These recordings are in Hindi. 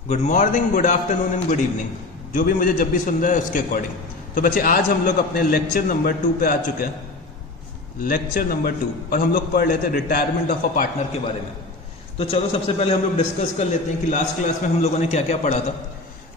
Good morning, good afternoon and good evening, जो भी मुझे जब भी सुन रहा है उसके अकॉर्डिंग। तो बच्चे आज हम लोग अपने लेक्चर नंबर 2 पे आ चुके हैं, लेक्चर नंबर 2, और हम लोग पढ़ लेते हैं रिटायरमेंट ऑफ अ पार्टनर के बारे में। तो चलो सबसे पहले हम लोग डिस्कस कर लेते हैं कि लास्ट क्लास में हम लोगों ने क्या क्या पढ़ा था।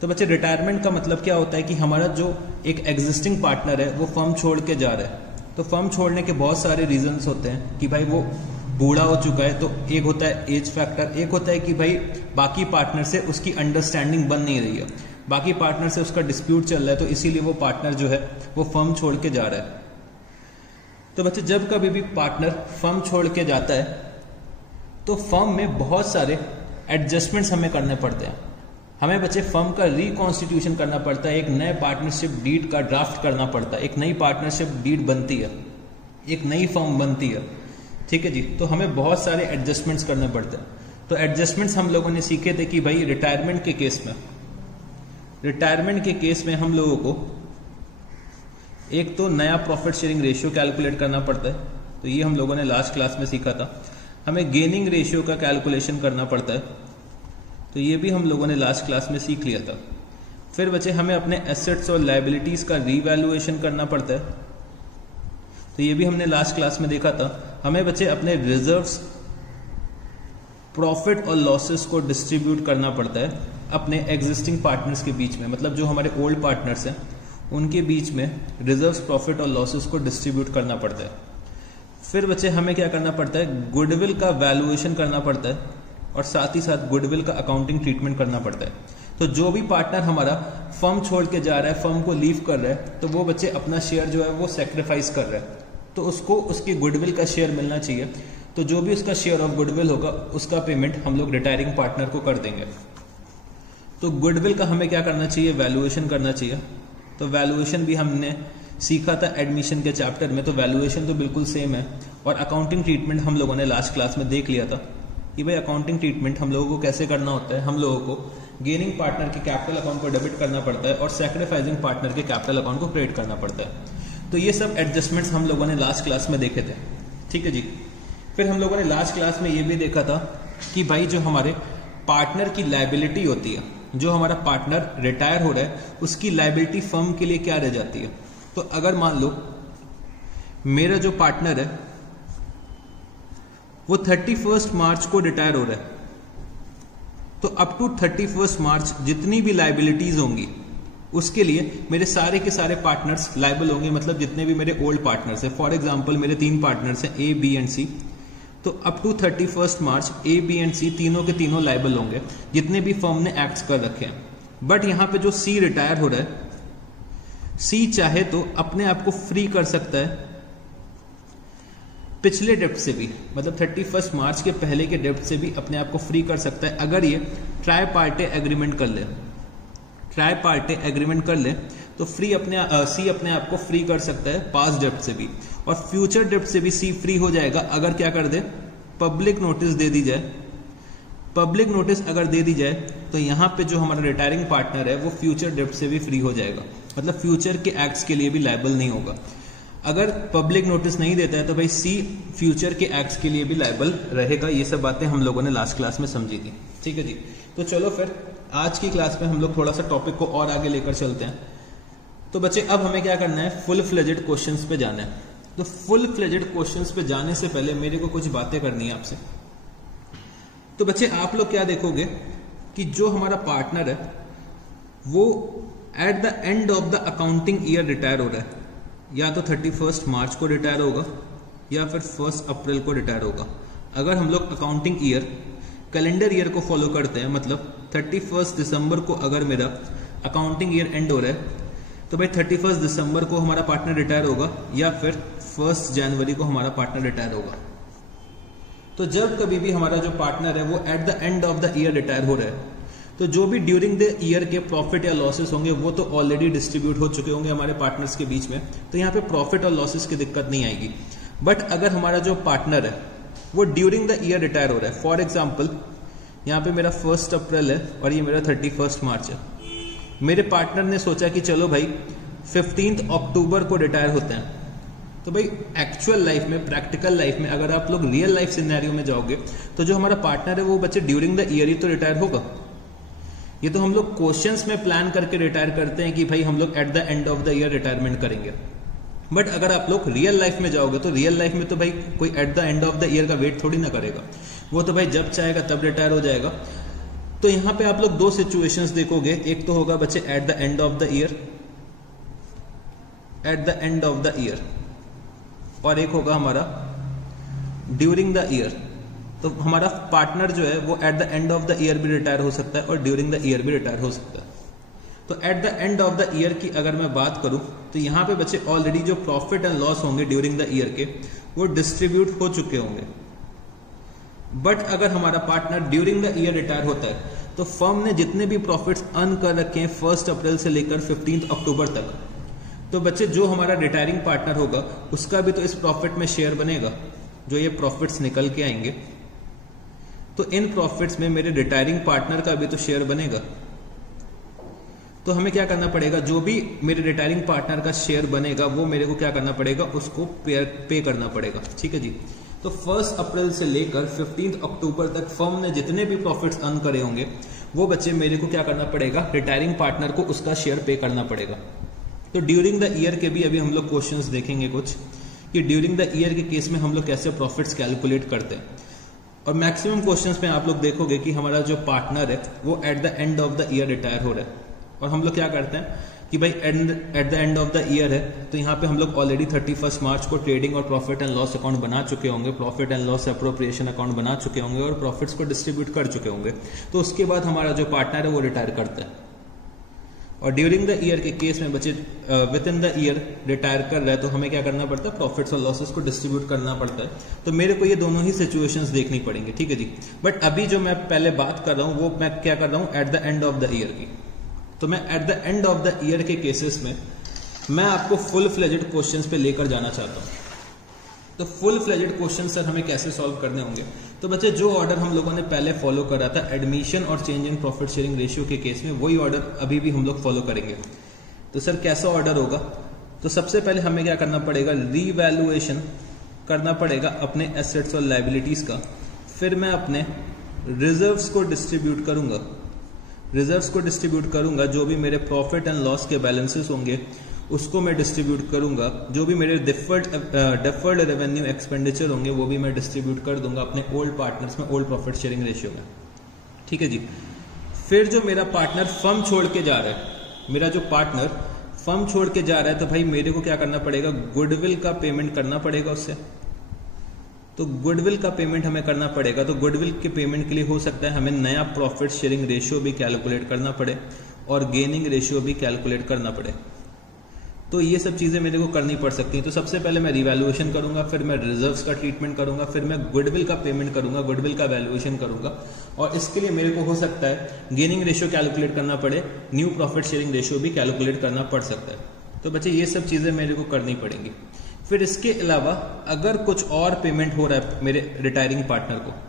तो बच्चे रिटायरमेंट का मतलब क्या होता है कि हमारा जो एक एग्जिस्टिंग पार्टनर है वो फर्म छोड़ के जा रहा है। तो फर्म छोड़ने के बहुत सारे रीजंस होते हैं कि भाई वो बूढ़ा हो चुका है, तो एक होता है एज फैक्टर, एक होता है कि भाई बाकी पार्टनर से उसकी अंडरस्टैंडिंग बन नहीं रही है, बाकी पार्टनर से उसका डिस्प्यूट चल रहा है, तो इसीलिए वो पार्टनर जो है वो फर्म छोड़ के जा रहा है। तो बच्चे जब कभी भी पार्टनर फर्म छोड़ के जाता है तो फर्म में बहुत सारे एडजस्टमेंट्स हमें करने पड़ते हैं। हमें बच्चे फर्म का रिकॉन्स्टिट्यूशन करना पड़ता है, एक नए पार्टनरशिप डीड का ड्राफ्ट करना पड़ता है, एक नई पार्टनरशिप डीड बनती है, एक नई फर्म बनती है। ठीक है जी। तो हमें बहुत सारे एडजस्टमेंट्स करने पड़ते हैं। तो एडजस्टमेंट्स हम लोगों ने सीखे थे कि भाई रिटायरमेंट के केस में हम लोगों को एक तो नया प्रॉफिट शेयरिंग रेशियो कैलकुलेट करना पड़ता है, तो ये हम लोगों ने लास्ट क्लास में सीखा था। हमें गेनिंग रेशियो का कैलकुलेशन करना पड़ता है, तो ये भी हम लोगों ने लास्ट क्लास में सीख लिया था। फिर बच्चे हमें अपने एसेट्स और लायबिलिटीज का रीवैल्यूएशन करना पड़ता है, तो ये भी हमने लास्ट क्लास में देखा था। हमें बच्चे अपने रिजर्व्स, प्रॉफिट और लॉसेस को डिस्ट्रीब्यूट करना पड़ता है अपने एग्जिस्टिंग पार्टनर्स के बीच में, मतलब जो हमारे ओल्ड पार्टनर्स हैं उनके बीच में रिजर्व्स, प्रॉफिट और लॉसेस को डिस्ट्रीब्यूट करना पड़ता है। फिर बच्चे हमें क्या करना पड़ता है, गुडविल का वैल्यूएशन करना पड़ता है, और साथ ही साथ गुडविल का अकाउंटिंग ट्रीटमेंट करना पड़ता है। तो जो भी पार्टनर हमारा फर्म छोड़ के जा रहा है, फर्म को लीव कर रहा है, तो वो बच्चे अपना शेयर जो है वो सेक्रीफाइस कर रहा है, तो उसको उसकी गुडविल का शेयर मिलना चाहिए। तो जो भी उसका शेयर ऑफ गुडविल होगा उसका पेमेंट हम लोग रिटायरिंग पार्टनर को कर देंगे। तो गुडविल का हमें क्या करना चाहिए, वैल्यूएशन करना चाहिए। तो वैल्यूएशन भी हमने सीखा था एडमिशन के चैप्टर में, तो वैल्यूएशन तो बिल्कुल सेम है। और अकाउंटिंग ट्रीटमेंट हम लोगों ने लास्ट क्लास में देख लिया था कि भाई अकाउंटिंग ट्रीटमेंट हम लोगों को कैसे करना होता है। हम लोगों को गेनिंग पार्टनर के कैपिटल अकाउंट को डेबिट करना पड़ता है और सैक्रिफाइसिंग पार्टनर के कैपिटल अकाउंट को क्रेडिट करना पड़ता है। तो ये सब एडजस्टमेंट्स हम लोगों ने लास्ट क्लास में देखे थे। ठीक है जी। फिर हम लोगों ने लास्ट क्लास में ये भी देखा था कि भाई जो हमारे पार्टनर की लायबिलिटी होती है, जो हमारा पार्टनर रिटायर हो रहा है उसकी लायबिलिटी फर्म के लिए क्या रह जाती है। तो अगर मान लो मेरा जो पार्टनर है वो 31 मार्च को रिटायर हो रहा है, तो अप टू 31 मार्च जितनी भी लायबिलिटीज होंगी उसके लिए मेरे सारे के सारे पार्टनर्स लायबल होंगे, मतलब जितने भी मेरे ओल्ड पार्टनर्स हैं। फॉर एग्जांपल मेरे 3 पार्टनर्स हैं ए, बी एंड सी, तो up to 31 March A, B and C तीनों के तीनों लायबल होंगे जितने भी फर्म ने एक्ट्स कर रखे हैं। बट यहां पे जो सी रिटायर हो रहा है, सी चाहे तो अपने आप को फ्री कर सकता है पिछले डेप्ट से भी, मतलब 31 मार्च के पहले के डेप्ट से भी अपने आप को फ्री कर सकता है अगर ये ट्राई पार्टी एग्रीमेंट कर ले। ट्राई पार्टी एग्रीमेंट कर ले तो सी अपने आप को फ्री कर सकता है पास्ट डेप्ट से भी, और फ्यूचर डेप्ट से भी सी फ्री हो जाएगा अगर क्या कर दे, पब्लिक नोटिस दे दी जाए। पब्लिक नोटिस अगर दे दी जाए तो यहाँ पे जो हमारा रिटायरिंग पार्टनर है वो फ्यूचर डेप्ट से भी फ्री हो जाएगा, मतलब फ्यूचर के एक्ट्स के लिए भी लायबल नहीं होगा। अगर पब्लिक नोटिस नहीं देता है तो भाई सी फ्यूचर के एक्ट्स के लिए भी लायबल रहेगा। ये सब बातें हम लोगों ने लास्ट क्लास में समझी थी। ठीक है जी। तो चलो फिर आज की क्लास में हम लोग थोड़ा सा टॉपिक को और आगे लेकर चलते हैं। तो बच्चे अब हमें क्या करना है, फुल फ्लेजेड क्वेश्चंस पे जाना है। तो फुल फ्लेजेड क्वेश्चंस पे जाने से पहले मेरे को कुछ बातें करनी है आपसे। तो बच्चे आप लोग क्या देखोगे कि जो हमारा पार्टनर है वो at the end of the accounting year retire हो रहा है, या तो 31 मार्च को रिटायर होगा या फिर 1 अप्रैल को रिटायर होगा। अगर हम लोग अकाउंटिंग ईयर कैलेंडर ईयर को फॉलो करते हैं, मतलब 31 दिसंबर को अगर मेरा अकाउंटिंग ईयर एंड हो रहा है तो भाई 31 दिसंबर को हमारा पार्टनर रिटायर होगा या फिर 1 जनवरी को हमारा पार्टनर रिटायर होगा। तो जब कभी भी हमारा जो पार्टनर है वो at the end of the year retire हो रहा है, तो जो भी ड्यूरिंग द ईयर के प्रॉफिट या लॉसेस होंगे वो तो ऑलरेडी डिस्ट्रीब्यूट हो चुके होंगे हमारे पार्टनर्स के बीच में, तो यहाँ पे प्रॉफिट और लॉसेस की दिक्कत नहीं आएगी। बट अगर हमारा जो पार्टनर है वो ड्यूरिंग द ईयर रिटायर हो रहा है, फॉर एग्जाम्पल यहाँ पे मेरा 1 अप्रैल है और ये मेरा 31 मार्च है, मेरे पार्टनर ने सोचा कि चलो भाई 15 अक्टूबर को रिटायर होते हैं, तो भाई एक्चुअल लाइफ में, प्रैक्टिकल लाइफ में अगर आप लोग रियल लाइफ सिनेरियो में जाओगे तो जो हमारा पार्टनर है वो बच्चे ड्यूरिंग द ईयर ही तो रिटायर होगा। ये तो हम लोग क्वेश्चंस में प्लान करके रिटायर करते हैं कि भाई हम लोग at the end of the year retirement करेंगे, बट अगर आप लोग रियल लाइफ में जाओगे तो रियल लाइफ में तो भाई कोई at the end of the year का वेट थोड़ी ना करेगा, वो तो भाई जब चाहेगा तब रिटायर हो जाएगा। तो यहाँ पे आप लोग दो सिचुएशंस देखोगे, एक तो होगा बच्चे at the end of the year, at the end of the year, और एक होगा हमारा ड्यूरिंग द ईयर। तो हमारा पार्टनर जो है वो at the end of the year भी रिटायर हो सकता है और ड्यूरिंग द ईयर भी रिटायर हो सकता है। तो at the end of the year की अगर मैं बात करूं तो यहां पे बच्चे ऑलरेडी जो प्रॉफिट एंड लॉस होंगे ड्यूरिंग द ईयर के वो डिस्ट्रीब्यूट हो चुके होंगे। बट अगर हमारा partner during the year retire होता है तो फर्म ने जितने भी प्रॉफिट्स अर्न कर रखे हैं 1 अप्रैल से लेकर 15 अक्टूबर तक, तो बच्चे जो हमारा रिटायरिंग पार्टनर होगा उसका भी तो इस प्रॉफिट में शेयर बनेगा, जो ये प्रॉफिट्स निकल के आएंगे। तो इन प्रॉफिट्स में मेरे रिटायरिंग पार्टनर का भी तो शेयर बनेगा। तो हमें क्या करना पड़ेगा, जो भी मेरे रिटायरिंग पार्टनर का शेयर बनेगा वो मेरे को क्या करना पड़ेगा, उसको पे करना पड़ेगा। ठीक है जी। तो 1 अप्रैल से लेकर 15 अक्टूबर तक फर्म ने जितने भी प्रॉफिट्स अर्न करे होंगे वो बच्चे मेरे को क्या करना पड़ेगा, रिटायरिंग पार्टनर को उसका शेयर पे करना पड़ेगा। तो ड्यूरिंग द ईयर के भी अभी हम लोग क्वेश्चंस देखेंगे कुछ, कि ड्यूरिंग द ईयर के केस में हम लोग कैसे प्रॉफिट्स कैलकुलेट करते हैं। और मैक्सिमम क्वेश्चंस में आप लोग देखोगे कि हमारा जो पार्टनर है वो at the end of the year retire हो रहा है, और हम लोग क्या करते हैं कि भाई at the end of the year है तो यहाँ पे हम लोग ऑलरेडी 31 मार्च को ट्रेडिंग और प्रॉफिट एंड लॉस अकाउंट बना चुके होंगे, profit and loss appropriation account बना चुके होंगे और प्रॉफिट्स को डिस्ट्रीब्यूट कर चुके होंगे। तो उसके बाद हमारा जो पार्टनर है वो रिटायर करता है। और ड्यूरिंग द ईयर के केस में बच्चे with in the year retire कर रहा है तो हमें क्या करना पड़ता है, प्रॉफिट्स और लॉसेस को डिस्ट्रीब्यूट करना पड़ता है। तो मेरे को ये दोनों ही सिचुएशंस देखनी पड़ेंगे। ठीक है जी। बट अभी जो मैं पहले बात कर रहा हूं वो मैं क्या कर रहा हूं, at the end of the year की। तो मैं at the end of the year के केसेस में मैं आपको फुल फ्लेजेड क्वेश्चंस पे लेकर जाना चाहता हूं। तो फुल फ्लेजेड क्वेश्चन सर हमें कैसे सॉल्व करने होंगे, तो बच्चे जो ऑर्डर हम लोगों ने पहले फॉलो करा था एडमिशन और change in profit sharing ratio के केस में, वही ऑर्डर अभी भी हम लोग फॉलो करेंगे। तो सर कैसा ऑर्डर होगा, तो सबसे पहले हमें क्या करना पड़ेगा, रीवैल्यूएशन करना पड़ेगा अपने एसेट्स और लायबिलिटीज का। फिर मैं अपने रिजर्व्स को डिस्ट्रीब्यूट करूंगा, रिजर्व्स को डिस्ट्रीब्यूट करूंगा, जो भी मेरे प्रॉफिट एंड लॉस के बैलेंसेस होंगे उसको मैं डिस्ट्रीब्यूट करूंगा, जो भी मेरे डिफर्ड रेवेन्यू एक्सपेंडिचर होंगे वो भी मैं डिस्ट्रीब्यूट कर दूंगा अपने ओल्ड पार्टनर्स में, ओल्ड प्रॉफिट शेयरिंग रेशियो में। ठीक है जी। फिर जो मेरा पार्टनर फर्म छोड़ के जा रहा है, मेरा जो पार्टनर फर्म छोड़ के जा रहा है तो भाई मेरे को क्या करना पड़ेगा, गुडविल का पेमेंट करना पड़ेगा उससे। तो गुडविल का पेमेंट हमें करना पड़ेगा। तो गुडविल के पेमेंट के लिए हो सकता है हमें नया प्रॉफिट शेयरिंग रेशियो भी कैलकुलेट करना पड़े और गेनिंग रेशियो भी कैलकुलेट करना पड़े। तो ये सब चीजें मेरे को करनी पड़ सकती हैं। तो सबसे पहले मैं रिवैल्यूएशन करूंगा, फिर मैं रिजर्व्स का ट्रीटमेंट करूंगा, फिर मैं गुडविल का पेमेंट करूंगा, गुडविल का वैल्यूएशन करूंगा, और इसके लिए मेरे को हो सकता है गेनिंग रेशियो कैलकुलेट करना पड़े, न्यू प्रॉफिट शेयरिंग रेशियो भी कैलकुलेट करना पड़ सकता है। तो बच्चे ये सब चीजें मेरे को करनी पड़ेंगी। फिर इसके अलावा अगर कुछ और पेमेंट हो रहा है मेरे रिटायरिंग पार्टनर को,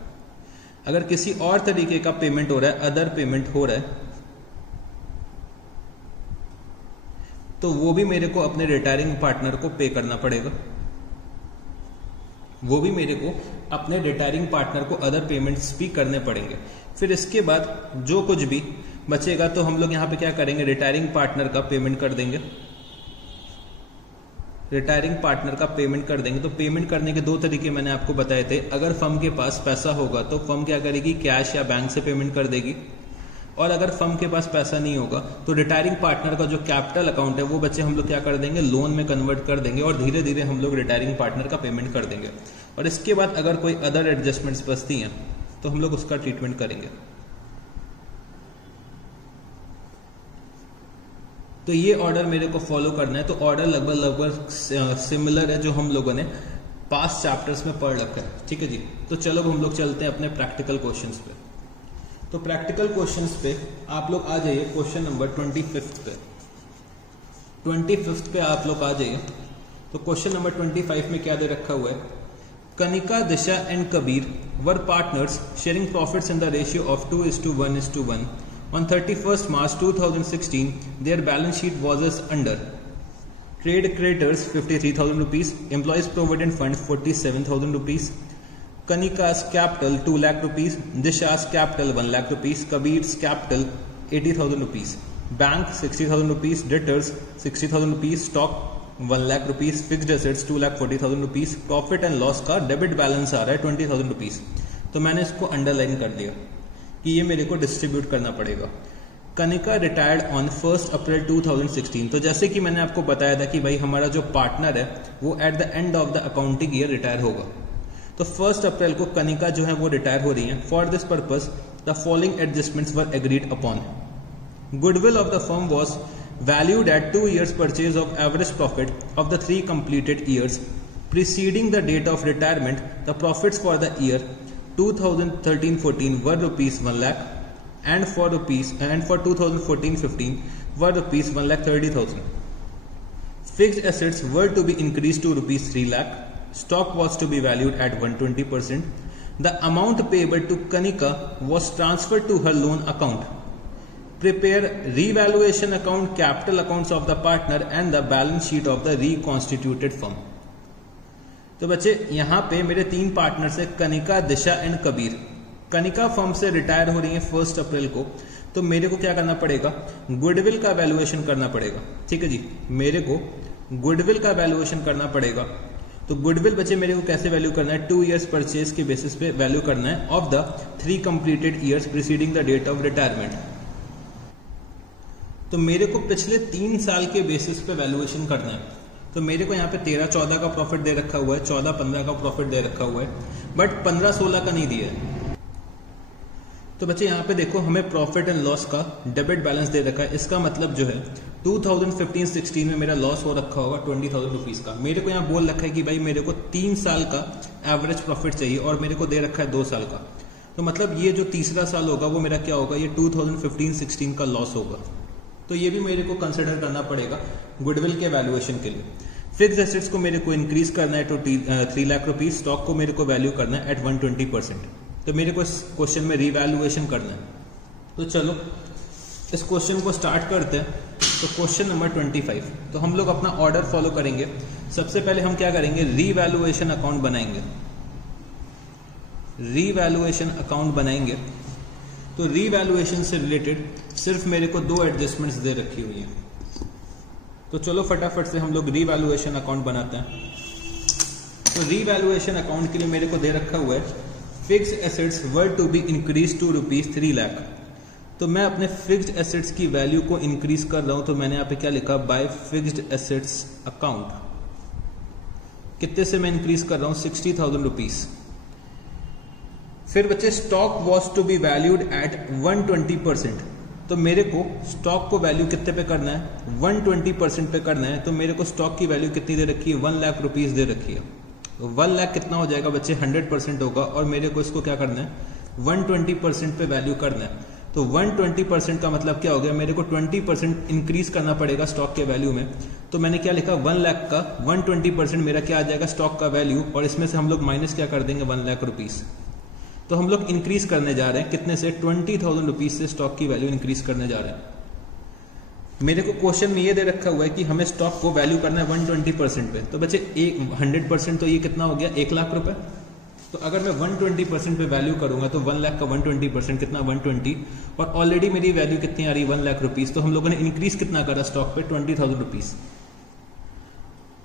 अगर किसी और तरीके का पेमेंट हो रहा है, अदर पेमेंट हो रहा है, तो वो भी मेरे को अपने रिटायरिंग पार्टनर को पे करना पड़ेगा। वो भी मेरे को अपने रिटायरिंग पार्टनर को अदर पेमेंट्स भी करने पड़ेंगे। फिर इसके बाद जो कुछ भी बचेगा तो हम लोग यहां पे क्या करेंगे, रिटायरिंग पार्टनर का पेमेंट कर देंगे, रिटायरिंग पार्टनर का पेमेंट कर देंगे। तो पेमेंट करने के दो तरीके मैंने आपको बताए थे। अगर फर्म के पास पैसा होगा तो फर्म क्या करेगी, कैश या बैंक से पेमेंट कर देगी, और अगर फर्म के पास पैसा नहीं होगा तो रिटायरिंग पार्टनर का जो कैपिटल अकाउंट है वो बच्चे हम लोग क्या कर देंगे, लोन में कन्वर्ट कर देंगे, और धीरे धीरे हम लोग रिटायरिंग पार्टनर का पेमेंट कर देंगे। और इसके बाद अगर कोई अदर एडजस्टमेंट्स बचती हैं तो हम लोग उसका ट्रीटमेंट करेंगे। तो ये ऑर्डर मेरे को फॉलो करना है। तो ऑर्डर लगभग सिमिलर है जो हम लोगों ने पास्ट चैप्टर्स में पढ़ रखा है। ठीक है जी। तो चलो हम लोग चलते हैं अपने प्रैक्टिकल क्वेश्चंस पे। तो प्रैक्टिकल क्वेश्चंस पे आप लोग आ जाइए क्वेश्चन नंबर 25 पे। 25 पे आप लोग आ जाइए। तो क्वेश्चन नंबर 25 में क्या दे रखा हुआ है, Kanika, Disha and Kabir were partners sharing profits in the ratio of 2:1:1 on 31st March 2016. Their balance sheet was as under: trade creditors 53,000 rupees, employees provident fund 47,000 rupees, Kanika's capital 2 lakh rupees, Disha's capital 1 lakh rupees, Kabir's capital 80,000 rupees, bank 60,000 rupees, debtors 60,000 rupees, stock 1 lakh rupees, fixed assets 2,40,000 rupees, profit and loss का डेबिट बैलेंस आ रहा है 20,000 रुपीज़। तो मैंने इसको अंडरलाइन कर दिया कि ये मेरे को डिस्ट्रीब्यूट करना पड़ेगा। कनिका रिटायर्ड ऑन 1 अप्रैल 2016। तो जैसे कि मैंने आपको बताया था कि भाई हमारा जो पार्टनर है वो at the end of the accounting year retire होगा। तो 1 अप्रैल को कनिका जो है वो रिटायर हो रही है। For this purpose the following adjustments were agreed upon. Goodwill of the firm was valued at 2 years purchase of average profit of the 3 completed years preceding the date of retirement. The profits for the year 2013-14 were rupees 1 lakh and for 2014-15 were rupees 1,30,000. Fixed assets were to be increased to rupees 3 lakh. Stock was to be valued at 120%. The amount payable to Kanika was transferred to her loan account. Prepare revaluation account, capital accounts of the partner and the balance sheet of the reconstituted firm. तो बच्चे यहाँ पे मेरे 3 पार्टनर्स है, कनिका, दिशा एंड कबीर। कनिका फर्म से रिटायर हो रही है 1 अप्रैल को, तो मेरे को क्या करना पड़ेगा, गुडविल का वैल्यूएशन करना पड़ेगा। ठीक है जी, मेरे को गुडविल का वैल्यूएशन करना पड़ेगा। तो गुडविल बच्चे मेरे को कैसे वैल्यू करना है, 2 years परचेज के बेसिस पे वैल्यू करना है of the 3 completed years preceding the date of retirement. तो मेरे को पिछले 3 साल के बेसिस पे वैल्यूएशन करना है। तो मेरे को यहाँ पे 13-14 का प्रॉफिट दे रखा हुआ है, 14-15 का प्रॉफिट दे रखा हुआ है, बट 15-16 का नहीं दिया है। तो बच्चे यहाँ पे देखो हमें प्रॉफिट एंड लॉस का डेबिट बैलेंस दे रखा है। इसका मतलब जो है 2015-16 में मेरा लॉस हो रखा होगा 20,000 रुपीज का। मेरे को यहाँ बोल रखा है कि भाई मेरे को 3 साल का एवरेज प्रॉफिट चाहिए और मेरे को दे रखा है 2 साल का। तो मतलब ये जो तीसरा साल होगा वो मेरा क्या होगा, ये 2015-16 का लॉस होगा। तो ये भी मेरे को कंसिडर करना पड़ेगा गुडविल के वैल्यूएशन के लिए। फिक्स्ड एसेट्स को मेरे को इंक्रीज करना है टू 3 लाख रुपीज, स्टॉक को मेरे को वैल्यू करना है एट 120%। तो मेरे को इस क्वेश्चन में रिवैल्यूएशन करना है। तो चलो इस क्वेश्चन को स्टार्ट करते हैं। तो क्वेश्चन नंबर 25, तो हम लोग अपना ऑर्डर फॉलो करेंगे। सबसे पहले हम क्या करेंगे, रिवैल्यूएशन अकाउंट बनाएंगे। रिवैल्यूएशन अकाउंट बनाएंगे तो रिवैल्यूएशन से रिलेटेड सिर्फ मेरे को 2 एडजस्टमेंट्स दे रखी हुई हैं। तो चलो फटाफट से हम लोग रिवैल्यूएशन अकाउंट बनाते हैं। तो रिवैल्यूएशन अकाउंट के लिए मेरे को दे रखा हुआ है fixed assets were to be increase to rupees 3 lakh. तो मैं अपने फिक्स्ड एसेट्स की वैल्यू को इंक्रीज कर रहा हूं। तो मैंने यहाँ पे क्या लिखा, बाय फिक्स्ड एसेट्स अकाउंट। कितने से मैं इंक्रीज कर रहा हूं, 60,000 रुपीज। फिर बच्चे stock was to be valued at 120%। तो मेरे को स्टॉक को वैल्यू कितने पे करना है, 120% पे करना है। तो मेरे को स्टॉक की वैल्यू कितनी दे रखी है, 1 लाख रुपीज दे रखी है। तो 1 लाख कितना हो जाएगा बच्चे, 100% होगा। और मेरे को इसको क्या करना है, 120% पे वैल्यू करना है। तो 120% का मतलब क्या हो गया, मेरे को 20% इंक्रीज करना पड़ेगा स्टॉक के वैल्यू में। तो मैंने क्या लिखा, 1 लाख का 120% मेरा क्या आ जाएगा, स्टॉक का वैल्यू। और इसमें से हम लोग माइनस क्या कर देंगे, 1 लाख रुपीज। तो हम लोग इंक्रीज करने जा रहे हैं कितने से, 20,000 रुपीज से स्टॉक की वैल्यू इंक्रीज करने जा रहे हैं। मेरे को क्वेश्चन में ये दे रखा हुआ है कि हमें स्टॉक को वैल्यू करना है 120% पे। तो बच्चे 100% तो ये कितना हो गया, 1 लाख रुपए। तो अगर मैं 120% पे वैल्यू करूंगा तो 1 लाख का 120% कितना, 120। और ऑलरेडी मेरी वैल्यू कितनी आ रही है, 1 लाख रुपीज। तो हम लोगों ने इंक्रीज कितना करा स्टॉक पे, 20,000 रुपीज।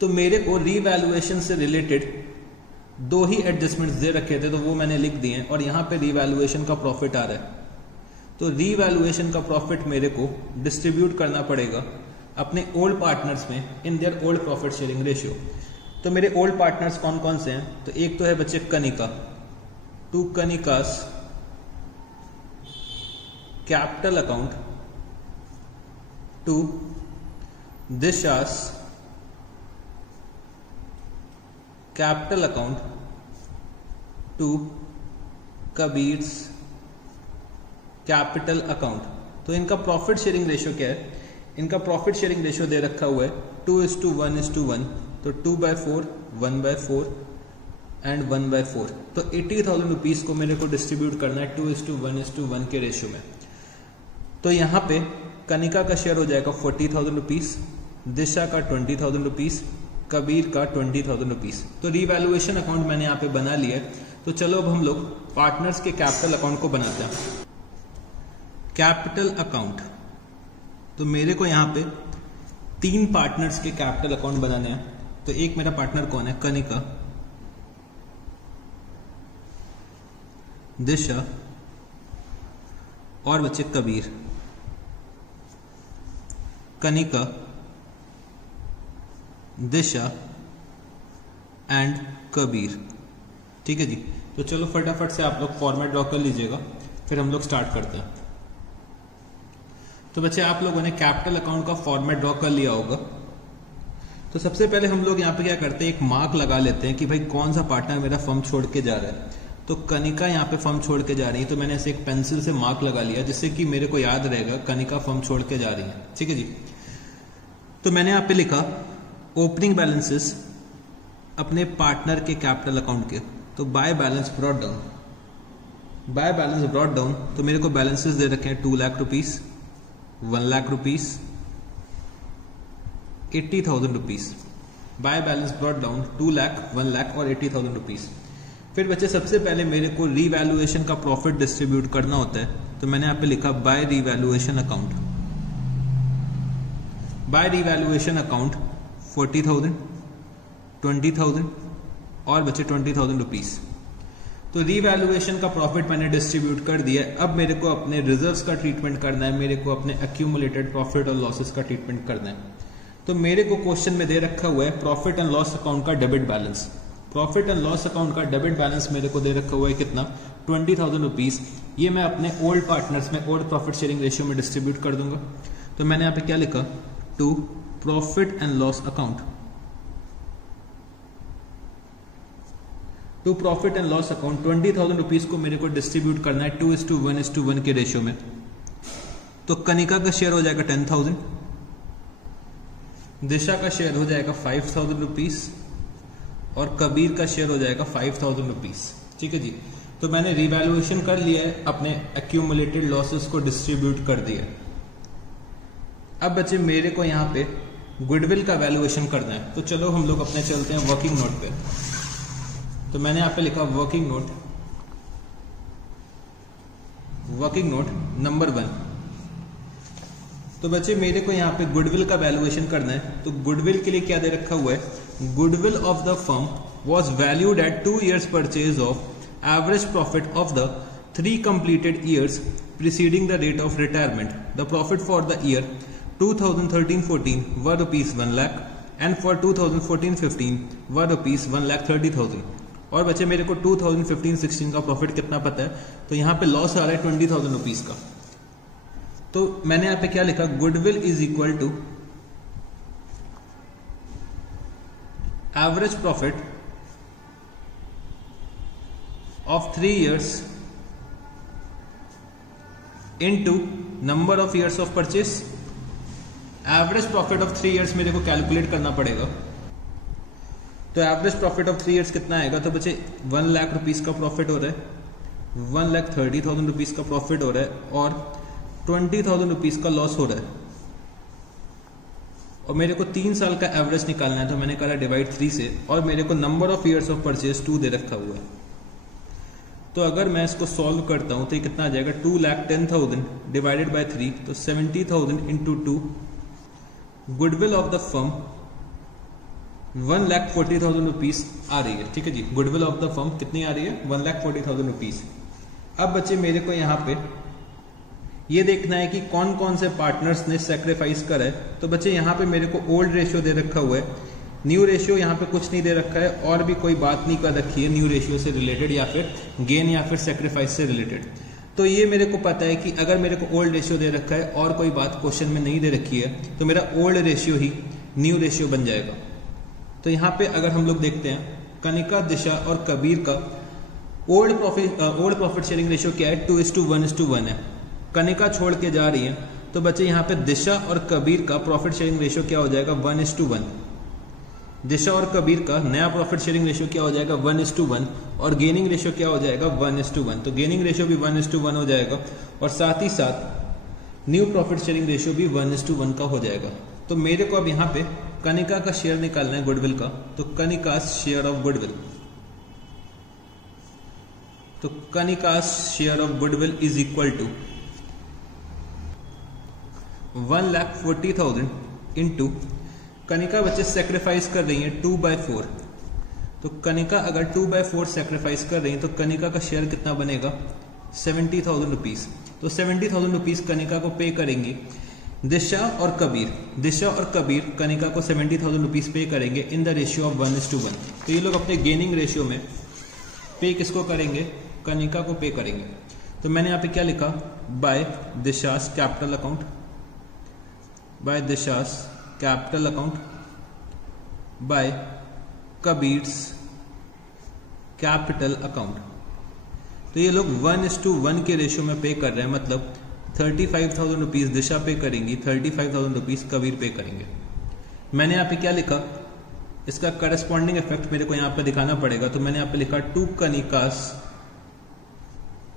तो मेरे को रीवैल्यूएशन से रिलेटेड 2 ही एडजस्टमेंट्स दे रखे थे, तो वो मैंने लिख दिए हैं। और यहाँ पे रीवैल्यूएशन का प्रॉफिट आ रहा है। तो रीवैल्यूएशन का प्रॉफिट मेरे को डिस्ट्रीब्यूट करना पड़ेगा अपने ओल्ड पार्टनर्स में in their old profit sharing ratio. तो मेरे ओल्ड पार्टनर्स कौन कौन से हैं, तो एक तो है बच्चे Kanika, 2 Kanika's capital account, 2 Disha's capital account, 2 Kabir's capital account. तो इनका प्रॉफिट शेयरिंग रेशियो क्या है, इनका प्रॉफिट शेयरिंग रेशियो दे रखा हुआ है 2:1:1। तो 2/4, 1/4 एंड 1/4। तो 80,000 रुपीज को मेरे को डिस्ट्रीब्यूट करना है 2:1:1 के रेशियो में। तो यहाँ पे कनिका का शेयर हो जाएगा 40,000 रुपीज, दिशा का 20,000 रुपीज, कबीर का 20,000 रुपीज। तो रिवैल्यूएशन अकाउंट मैंने यहाँ पे बना लिया है। तो चलो अब हम लोग पार्टनर्स के कैपिटल अकाउंट को बनाते हैं। कैपिटल अकाउंट, तो मेरे को यहां पे 3 पार्टनर्स के कैपिटल अकाउंट बनाने हैं। तो एक मेरा पार्टनर कौन है? कनिका, दिशा और बच्चे कबीर। कनिका, दिशा एंड कबीर। ठीक है जी। तो चलो फटाफट से आप लोग फॉर्मेट ड्रॉ कर लीजिएगा, फिर हम लोग स्टार्ट करते हैं। तो बच्चे आप लोगों ने कैपिटल अकाउंट का फॉर्मेट ड्रॉ कर लिया होगा। तो सबसे पहले हम लोग यहाँ पे क्या करते हैं, एक मार्क लगा लेते हैं कि भाई कौन सा पार्टनर मेरा फर्म छोड़ के जा रहा है। तो कनिका यहाँ पे फर्म छोड़ के जा रही है, तो मैंने ऐसे एक पेंसिल से मार्क लगा लिया जिससे कि मेरे को याद रहेगा कनिका फर्म छोड़ के जा रही है। ठीक है जी। तो मैंने यहाँ पे लिखा ओपनिंग बैलेंसेस अपने पार्टनर के कैपिटल अकाउंट के। तो by balance brought down, by balance brought down, तो मेरे को बैलेंसेस दे रखे हैं 2 lakh rupees, 1 lakh rupees, 80,000 rupees. By balance brought down 2 lakh, 1 lakh और 80,000 रुपीज। फिर बच्चे सबसे पहले मेरे को रीवैल्यूएशन का प्रॉफिट डिस्ट्रीब्यूट करना होता है। तो मैंने यहाँ पे लिखा by revaluation account, by revaluation account 40,000, 20,000 और बच्चे 20,000 रुपीज। तो रीवैल्यूएशन का प्रॉफिट मैंने डिस्ट्रीब्यूट कर दिया। अब मेरे को अपने रिजर्व्स का ट्रीटमेंट करना है, मेरे को अपने एक्यूमुलेटेड प्रॉफिट और लॉसेस का ट्रीटमेंट करना है। तो मेरे को क्वेश्चन में दे रखा हुआ है प्रॉफिट एंड लॉस अकाउंट का debit balance. Profit and loss account का डेबिट बैलेंस मेरे को दे रखा हुआ है कितना? 20,000 रुपीज। ये मैं अपने ओल्ड पार्टनर्स में ओल्ड प्रॉफिट शेयरिंग रेशियो में डिस्ट्रीब्यूट कर दूंगा। तो मैंने यहाँ पे क्या लिखा? To profit and loss account, to profit and loss account 20,000 rupees को मेरे को डिस्ट्रीब्यूट करना है 2:1 के रेशियो में। तो कनिका का शेयर हो जाएगा 10,000, दिशा का शेयर हो जाएगा 5,000 रुपीज और कबीर का शेयर हो जाएगा 5,000 रुपीज। ठीक है जी। तो मैंने रिवैल्यूएशन कर लिया है, अपने एक्यूमुलेटेड लॉसेस को डिस्ट्रीब्यूट कर दिया। अब बच्चे मेरे को यहाँ पे गुडविल का वैल्यूएशन करना है। तो चलो हम लोग अपने चलते हैं वर्किंग नोट पे। तो मैंने यहाँ पे लिखा working note, working note number 1। तो बच्चे मेरे को यहाँ पे गुडविल का वैल्यूएशन करना है। तो गुडविल के लिए क्या दे रखा हुआ है? Goodwill of the firm was valued eight 2 years purchase of average profit of the 3 completed years preceding the date of retirement. The profit for the year 2013-14 were rupees 1 lakh and for 2014-15 were rupees 1,30,000. और बच्चे मेरे को 2015-16 का प्रॉफिट कितना पता है? तो यहाँ पे लॉस आ रहा है 20,000 रुपीज का। तो मैंने यहाँ पे क्या लिखा? Goodwill is equal to average profit of 3 years into number of years of purchase. Average profit of 3 years मेरे को कैलकुलेट करना पड़ेगा। तो एवरेज प्रॉफिट ऑफ 3 years कितना आएगा? तो बच्चे 1 लाख रुपीज का प्रॉफिट हो रहा है, 1,30,000 रुपीज का प्रॉफिट हो रहा है और 20,000 रुपीज का लॉस हो रहा है। और मेरे को 3 साल का एवरेज निकालना है। तो मैंने करा डिवाइड 3 से, और मेरे को number of years of purchase 2 दे रखा हुआ है। तो अगर मैं इसको सॉल्व करता हूं तो ये कितना आ जाएगा? 2,10,000 डिवाइडेड बाय 3, तो 70,000 into 2। Goodwill of the firm 1,40,000 rupees आ रही है। ठीक है जी। गुडविल ऑफ द फर्म कितनी आ रही है? 1,40,000 रुपीज। अब बच्चे मेरे को यहाँ पे ये देखना है कि कौन कौन से पार्टनर्स ने सेक्रीफाइस करा है। तो बच्चे यहाँ पे मेरे को ओल्ड रेशियो दे रखा हुआ है, न्यू रेशियो यहाँ पे कुछ नहीं दे रखा है, और भी कोई बात नहीं कर रखी है न्यू रेशियो से रिलेटेड या फिर गेन या फिर सेक्रीफाइस से रिलेटेड। तो ये मेरे को पता है कि अगर मेरे को ओल्ड रेशियो दे रखा है और कोई बात क्वेश्चन में नहीं दे रखी है तो मेरा ओल्ड रेशियो ही न्यू रेशियो बन जाएगा। तो यहाँ पे अगर हम लोग देखते हैं कनिका, दिशा और कबीर का ओल्ड प्रॉफिट शेयरिंग रेशियो क्या है? 2:1 है। कनिका छोड़ के जा रही है, तो बच्चे यहाँ पे दिशा और कबीर का प्रॉफिट शेयरिंग रेशियो क्या हो जाएगा? 1:1। दिशा और कबीर का नया प्रॉफिट शेयरिंग रेशियो क्या हो जाएगा? 1:1। और गेनिंग रेशियो क्या हो जाएगा? 1:1। तो गेनिंग रेशियो भी 1:1 हो जाएगा, और साथ ही साथ न्यू प्रॉफिट शेयरिंग रेशियो भी 1:1 का हो जाएगा। तो मेरे को अब यहाँ पे कनिका का शेयर निकालना है गुडविल का। तो कनिका शेयर ऑफ गुडविल, तो Kanika share of goodwill is equal to 1,40,000 into Kanika बच्चे सेक्रीफाइस कर रही है 2/4। तो कनिका अगर 2/4 सेक्रीफाइस कर रही है तो कनिका का शेयर कितना बनेगा 70,000 रुपीज। तो 70,000 रुपीज कनिका को पे करेंगी दिशा और कबीर। दिशा और कबीर कनिका को 70,000 रुपीज पे करेंगे इन द रेशियो ऑफ 1:1। तो ये लोग अपने गेनिंग रेशियो में पे किसको करेंगे, कनिका को पे करेंगे। तो मैंने यहाँ पे क्या लिखा, by Disha's capital account, by Disha's capital account, by Kabir's capital account. तो ये लोग 1:1 के रेशियो में पे कर रहे हैं, मतलब 35,000 रुपीज दिशा पे करेंगी, 35,000 रुपीज कबीर पे करेंगे। मैंने यहाँ पे क्या लिखा, इसका करस्पॉन्डिंग इफेक्ट मेरे को यहाँ पे दिखाना पड़ेगा। तो मैंने यहाँ पे लिखा to Kanika's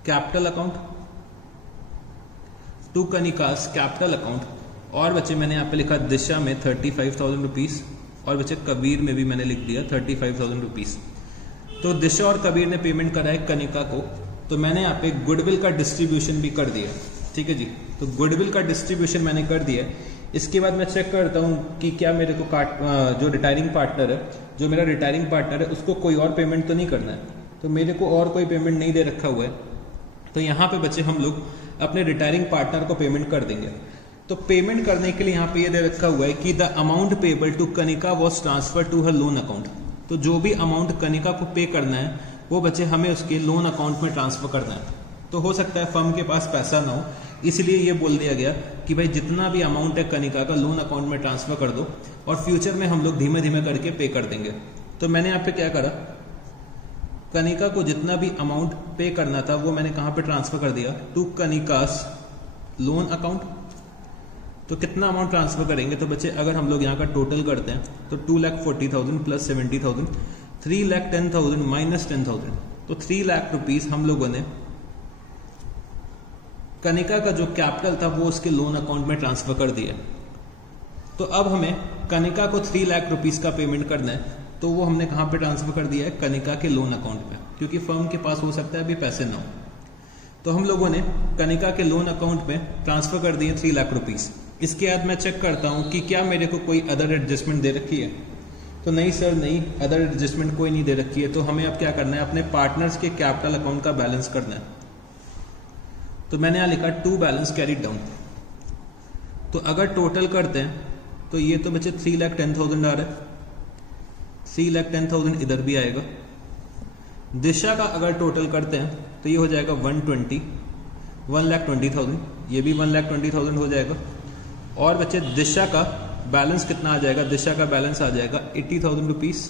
capital account, to Kanika's capital account. और बच्चे मैंने यहाँ पे लिखा दिशा में 35,000 रुपीज, और बच्चे कबीर में भी मैंने लिख दिया 35,000 रुपीज। तो दिशा और कबीर ने पेमेंट करा है कनिका को, तो मैंने यहाँ पे गुडविल का डिस्ट्रीब्यूशन भी कर दिया। ठीक है जी, तो गुडविल का डिस्ट्रीब्यूशन मैंने कर दिया। इसके बाद मैं चेक करता हूँ कि क्या मेरे को जो रिटायरिंग पार्टनर है, जो मेरा रिटायरिंग पार्टनर है, उसको कोई और पेमेंट तो नहीं करना है। तो मेरे को और कोई पेमेंट नहीं दे रखा हुआ है, तो यहाँ पे बच्चे हम लोग अपने रिटायरिंग पार्टनर को पेमेंट कर देंगे। तो पेमेंट करने के लिए यहाँ पे ये दे रखा हुआ है कि the amount payable to Kanika was transfer to her loan account. तो जो भी अमाउंट कनिका को पे करना है वो बच्चे हमें उसके लोन अकाउंट में ट्रांसफर करना है। तो हो सकता है फर्म के पास पैसा ना हो, इसलिए ये बोल दिया गया कि भाई जितना भी अमाउंट है कनिका का लोन अकाउंट में ट्रांसफर कर दो, और फ्यूचर में हम लोग धीमे धीमे करके पे कर देंगे। तो मैंने यहाँ पे क्या करा, कनिका को जितना भी अमाउंट पे करना था वो मैंने कहाँ पे ट्रांसफर कर दिया, टू कनिकास लोन अकाउंट। तो कितना अमाउंट ट्रांसफर करेंगे, तो बच्चे अगर हम लोग यहाँ का टोटल करते हैं तो 2,40,000 प्लस 70,000, 3,10,000 माइनस 10,000। तो 3 लाख रुपीज हम लोगों ने कनिका का जो कैपिटल था वो उसके लोन अकाउंट में ट्रांसफर कर दिया। तो अब हमें कनिका को 3 लाख रुपीज का पेमेंट करना है, तो वो हमने कहाँ पे ट्रांसफर कर दिया है, कनिका के लोन अकाउंट पे, क्योंकि फर्म के पास हो सकता है अभी पैसे ना हो। तो हम लोगों ने कनिका के लोन अकाउंट में ट्रांसफर कर दिए 3 लाख रुपीज। इसके बाद मैं चेक करता हूँ कि क्या मेरे को कोई अदर एडजस्टमेंट दे रखी है। तो नहीं सर, नहीं, अदर एडजस्टमेंट कोई नहीं दे रखी है। तो हमें अब क्या करना है, अपने पार्टनर्स के कैपिटल अकाउंट का बैलेंस करना है। तो मैंने यहाँ लिखा टू बैलेंस कैरीड डाउन। तो अगर टोटल करते हैं तो ये तो बच्चे 3,10,000 आ रहा है, 3,10,000 इधर भी आएगा। दिशा का अगर टोटल करते हैं तो ये हो जाएगा 1,20,000, ये भी 1,20,000 हो जाएगा। और बच्चे दिशा का बैलेंस कितना आ जाएगा, दिशा का बैलेंस आ जाएगा 80,000 रुपीज,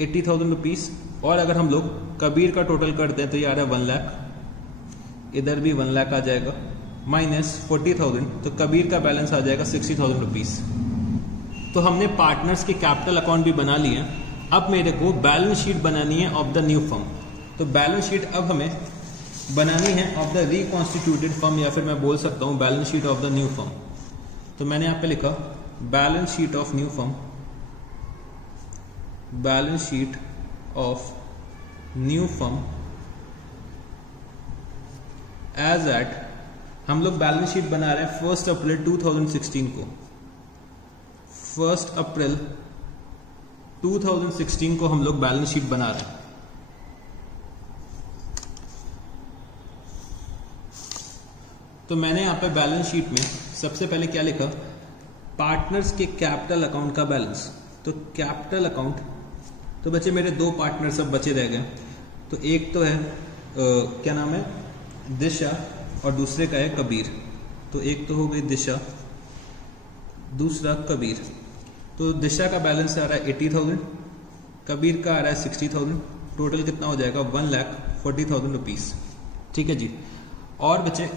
80,000 रुपीज। और अगर हम लोग कबीर का टोटल करते हैं तो ये आ रहा है 1 लाख, इधर भी 1 लाख आ जाएगा, माइनस 40,000, तो कबीर का बैलेंस आ जाएगा 60,000 रुपीज। तो हमने पार्टनर्स के कैपिटल अकाउंट भी बना लिए। अब मेरे को बैलेंस शीट बनानी है ऑफ द न्यू फर्म। तो बैलेंस शीट अब हमें बनानी है ऑफ द रिकॉन्स्टिट्यूटेड फर्म, या फिर मैं बोल सकता हूं balance sheet of the new firm. तो मैंने यहां पे लिखा balance sheet of new firm, balance sheet of new firm as at, हम लोग बैलेंस शीट बना रहे हैं 1 अप्रैल 2016 को। 1 अप्रैल 2016 को हम लोग बैलेंस शीट बना रहे हैं। तो मैंने यहां पे बैलेंस शीट में सबसे पहले क्या लिखा, पार्टनर्स के कैपिटल अकाउंट का बैलेंस। तो कैपिटल अकाउंट, तो बच्चे मेरे 2 पार्टनर सब बचे रह गए। तो एक तो है क्या नाम है, दिशा, और दूसरे का है कबीर। तो एक तो हो गई दिशा, दूसरा कबीर। तो दिशा का बैलेंस आ रहा है 80,000, कबीर का आ रहा है 60,000। टोटल कितना हो जाएगा 1,40,000 रुपीज। ठीक है जी। और बच्चे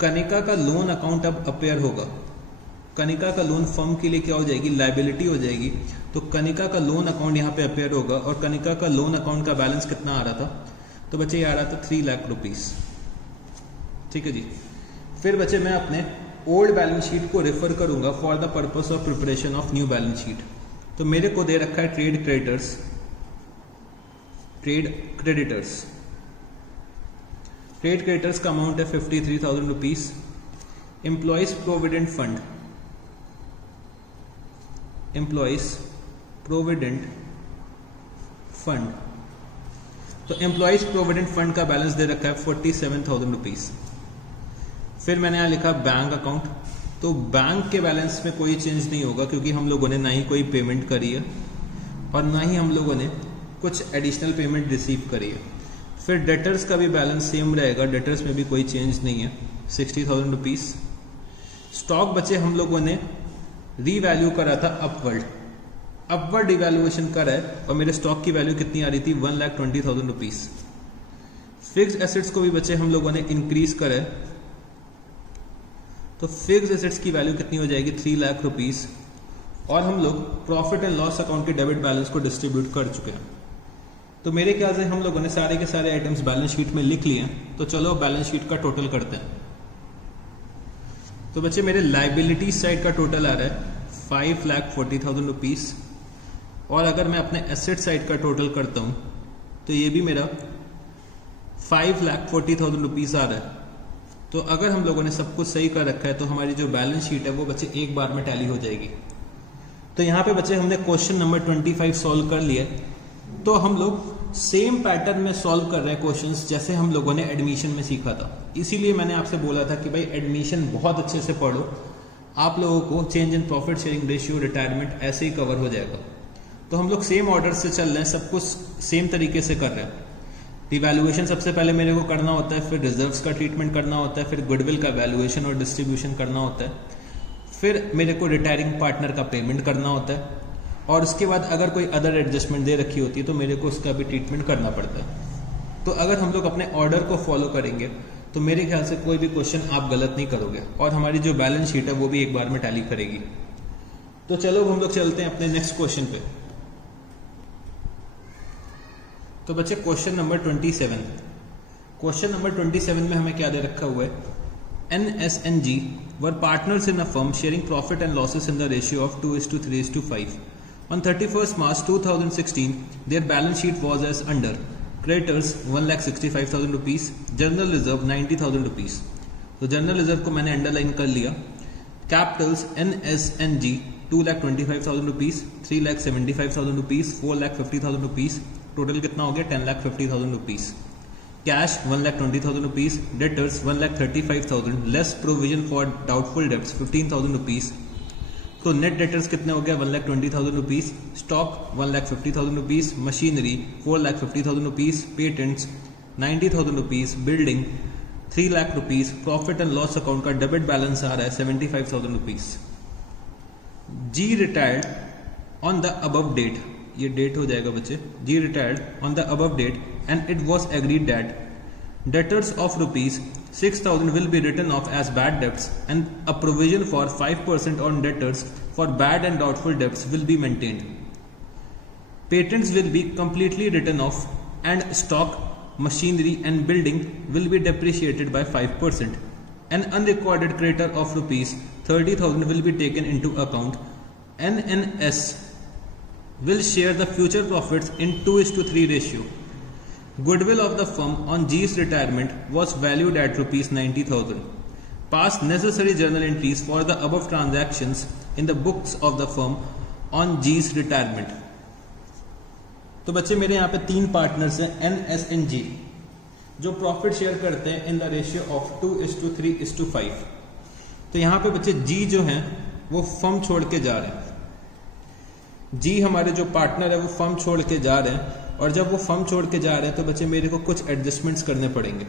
कनिका का लोन अकाउंट अब अपेयर होगा। कनिका का लोन फर्म के लिए क्या हो जाएगी, लायबिलिटी हो जाएगी। तो कनिका का लोन अकाउंट यहाँ पे अपेयर होगा, और कनिका का लोन अकाउंट का बैलेंस कितना आ रहा था, तो बच्चे ये आ रहा था 3 लाख रुपीज। ठीक है जी। फिर बच्चे मैं अपने ओल्ड बैलेंस शीट को रेफर करूंगा for the purpose of preparation of new balance sheet. तो मेरे को दे रखा है trade creditors, trade creditors. Trade creditors का अमाउंट है 53,000 rupees. Employees provident fund, employees provident fund, तो एम्प्लॉयज प्रोविडेंट फंड का बैलेंस दे रखा है 47,000 रुपीज। फिर मैंने यहां लिखा बैंक अकाउंट, तो बैंक के बैलेंस में कोई चेंज नहीं होगा क्योंकि हम लोगों ने ना ही कोई पेमेंट करी है और ना ही हम लोगों ने कुछ एडिशनल पेमेंट रिसीव करी है। फिर डेटर्स का भी बैलेंस सेम रहेगा, डेटर्स में भी कोई चेंज नहीं है, 60,000 रुपीज। स्टॉक बचे हम लोगों ने रीवैल्यू करा था अपवर्ड इवैल्यूएशन करा है और मेरे स्टॉक की वैल्यू कितनी आ रही थी 1,20,000 रुपीज। फिक्स्ड एसेट्स को भी बचे हम लोगों ने इंक्रीज करा है, तो फिक्स्ड एसेट्स की वैल्यू कितनी हो जाएगी 3 लाख रुपीज। और हम लोग प्रॉफिट एंड लॉस अकाउंट के डेबिट बैलेंस को डिस्ट्रीब्यूट कर चुके हैं। तो मेरे ख्याल से हम लोगों ने सारे के सारे आइटम्स बैलेंस शीट में लिख लिए हैं, तो चलो बैलेंस शीट का टोटल करते हैं। तो बच्चे मेरे लाइबिलिटी साइड का टोटल आ रहा है 5,40,000 रुपीज और अगर मैं अपने एसेट साइड का टोटल करता हूं तो ये भी मेरा 5,40,000 रुपीज आ रहा है। तो अगर हम लोगों ने सब कुछ सही कर रखा है तो हमारी जो बैलेंस शीट है वो बच्चे एक बार में टैली हो जाएगी। तो यहाँ पे बच्चे हमने क्वेश्चन नंबर 25 सॉल्व कर लिया। तो हम लोग सेम पैटर्न में सॉल्व कर रहे हैं क्वेश्चंस जैसे हम लोगों ने एडमिशन में सीखा था। इसीलिए मैंने आपसे बोला था कि भाई एडमिशन बहुत अच्छे से पढ़ो, आप लोगों को change in profit sharing ratio, retirement ऐसे ही कवर हो जाएगा। तो हम लोग सेम ऑर्डर से चल रहे हैं, सब कुछ सेम तरीके से कर रहे हैं। डिवैल्यूएशन सबसे पहले मेरे को करना होता है, फिर रिजर्व्स का ट्रीटमेंट करना होता है, फिर गुडविल का वैल्यूएशन और डिस्ट्रीब्यूशन करना होता है, फिर मेरे को रिटायरिंग पार्टनर का पेमेंट करना होता है और उसके बाद अगर कोई अदर एडजस्टमेंट दे रखी होती है तो मेरे को उसका भी ट्रीटमेंट करना पड़ता है। तो अगर हम लोग अपने ऑर्डर को फॉलो करेंगे तो मेरे ख्याल से कोई भी क्वेश्चन आप गलत नहीं करोगे और हमारी जो बैलेंस शीट है वो भी एक बार में टैली करेगी। तो चलो हम लोग चलते हैं अपने नेक्स्ट क्वेश्चन पे। तो बच्चे क्वेश्चन नंबर 27, क्वेश्चन नंबर 27 में हमें क्या दे रखा हुआ है, NSNG were partners in a firm sharing profit and losses in the ratio of 2:3:5. On 31st March 2016, their balance sheet was as under: creditors 1,65,000 rupees, general reserve 90,000 rupees. तो जनरल रिजर्व को मैंने अंडरलाइन कर लिया। Capitals NSNG 2,25,000 rupees, 3,75,000 rupees, 4,50,000 rupees, total कितना हो गया 10,50,000 rupees. Cash 1,20,000 rupees, debtors 1,35,000, less provision for doubtful debts 15,000 rupees. तो नेट डेटर्स कितने हो गए 1,20,000 rupees, stock 1,50,000 rupees, machinery 4,50,000 rupees, patents 90,000 rupees, building 3 lakh rupees. Profit and loss account का डेबिट बैलेंस आ रहा है 75,000 rupees. Ji retired on the above date, ये डेट हो जाएगा बच्चे, G retired on the above date and it was agreed that debtors of rupees 6,000 will be written off as bad debts and a provision for 5% on debtors for bad and doubtful debts will be maintained. Patents will be completely written off and stock, machinery and building will be depreciated by 5%. An unrecorded creditor of rupees 30,000 will be taken into account. NNS will share the future profits in 2:3 ratio. Goodwill of the firm on G's retirement was valued at rupees 90,000. Pass necessary journal entries for the above transactions in the books of the firm on G's retirement. तो बच्चे मेरे यहाँ पे 3 पार्टनर्स हैं NSNG जो प्रॉफिट शेयर करते हैं इन द रेशियो ऑफ 2:3:5। तो यहाँ पे बच्चे G जो हैं वो फर्म छोड़ के जा रहे हैं। G हमारे जो पार्टनर है वो फर्म छोड़ के जा रहे हैं और जब वो फर्म छोड़ के जा रहे हैं तो बच्चे मेरे को कुछ एडजस्टमेंट्स करने पड़ेंगे।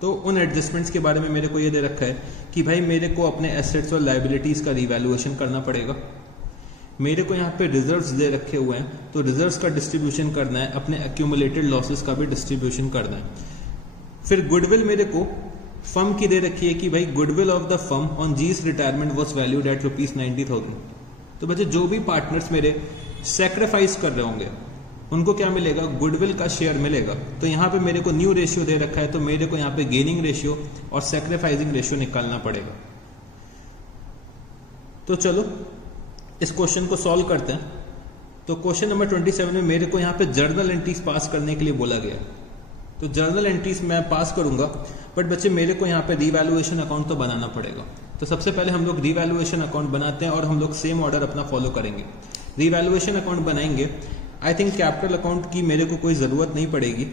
तो उन एडजस्टमेंट्स के बारे में मेरे को ये दे रखा है कि भाई मेरे को अपने एसेट्स और लायबिलिटीज का रिवैल्यूएशन करना पड़ेगा। मेरे को यहाँ पे रिजर्व्स दे रखे हुए हैं तो रिजर्व्स का डिस्ट्रीब्यूशन करना है, अपने एक्यूमुलेटेड लॉसेस का भी डिस्ट्रीब्यूशन करना है। फिर गुडविल मेरे को फर्म की दे रखी है कि भाई goodwill of the firm on G's retirement was valued at rupees 90,000। तो बच्चे जो भी पार्टनर्स मेरे सेक्रीफाइस कर रहे होंगे उनको क्या मिलेगा, गुडविल का शेयर मिलेगा। तो यहाँ पे मेरे को न्यू रेशियो दे रखा है तो मेरे को यहाँ पे गेनिंग रेशियो और सेक्रीफाइसिंग रेशियो निकालना पड़ेगा। तो चलो इस क्वेश्चन को सॉल्व करते हैं। तो क्वेश्चन नंबर 27 में मेरे को यहाँ पे जर्नल एंट्रीज पास करने के लिए बोला गया। तो जर्नल एंट्रीज मैं पास करूंगा बट बच्चे मेरे को यहाँ पे रीवैल्यूएशन अकाउंट तो बनाना पड़ेगा। तो सबसे पहले हम लोग रीवैल्यूएशन अकाउंट बनाते हैं और हम लोग सेम ऑर्डर अपना फॉलो करेंगे। रीवैल्यूएशन अकाउंट बनाएंगे, आई थिंक कैपिटल अकाउंट की मेरे को कोई ज़रूरत नहीं पड़ेगी,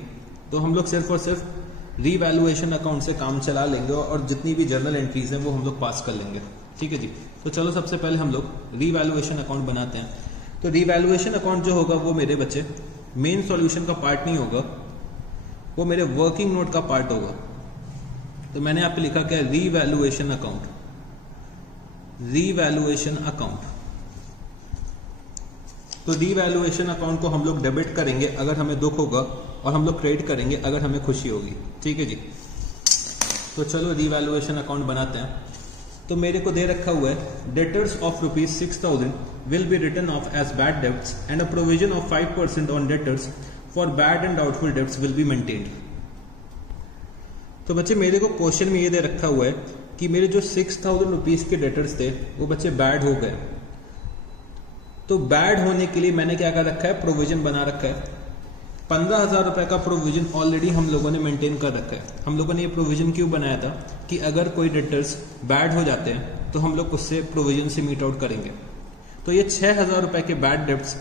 तो हम लोग सिर्फ और सिर्फ रीवैल्यूएशन अकाउंट से काम चला लेंगे और जितनी भी जर्नल एंट्रीज हैं वो हम लोग पास कर लेंगे। ठीक है जी। तो चलो सबसे पहले हम लोग रीवैल्यूएशन अकाउंट बनाते हैं। तो रीवैल्यूएशन अकाउंट जो होगा वो मेरे बच्चे मेन सॉल्यूशन का पार्ट नहीं होगा, वो मेरे वर्किंग नोट का पार्ट होगा। तो मैंने यहाँ पे लिखा क्या, रीवैल्यूएशन अकाउंट। रीवैल्यूएशन अकाउंट, तो रीवैल्यूएशन अकाउंट को हम लोग डेबिट करेंगे अगर हमें दुख होगा और हम लोग क्रेडिट करेंगे अगर हमें खुशी होगी। ठीक है जी। तो चलो रीवैल्यूएशन अकाउंट बनाते हैं। तो मेरे को दे रखा हुआ है debtors of ₹6,000 will be written off as bad debts and a provision of 5% on debtors for bad and doubtful debts will be maintained. तो बच्चे मेरे को क्वेश्चन में ये दे रखा हुआ है कि मेरे जो ₹6,000 के डेटर्स थे वो बच्चे बैड हो गए। तो बैड होने के लिए मैंने क्या कर रखा है, प्रोविजन बना रखा है। 15,000 रुपए का प्रोविजन ऑलरेडी हम लोगों ने मेंटेन कर रखा है। हम लोगों ने ये प्रोविजन क्यों बनाया था कि अगर कोई डेटर्स बैड हो जाते हैं तो हम लोग उससे प्रोविजन से मीट आउट करेंगे। तो ये 6,000 रुपए के बैड डेब्ट्स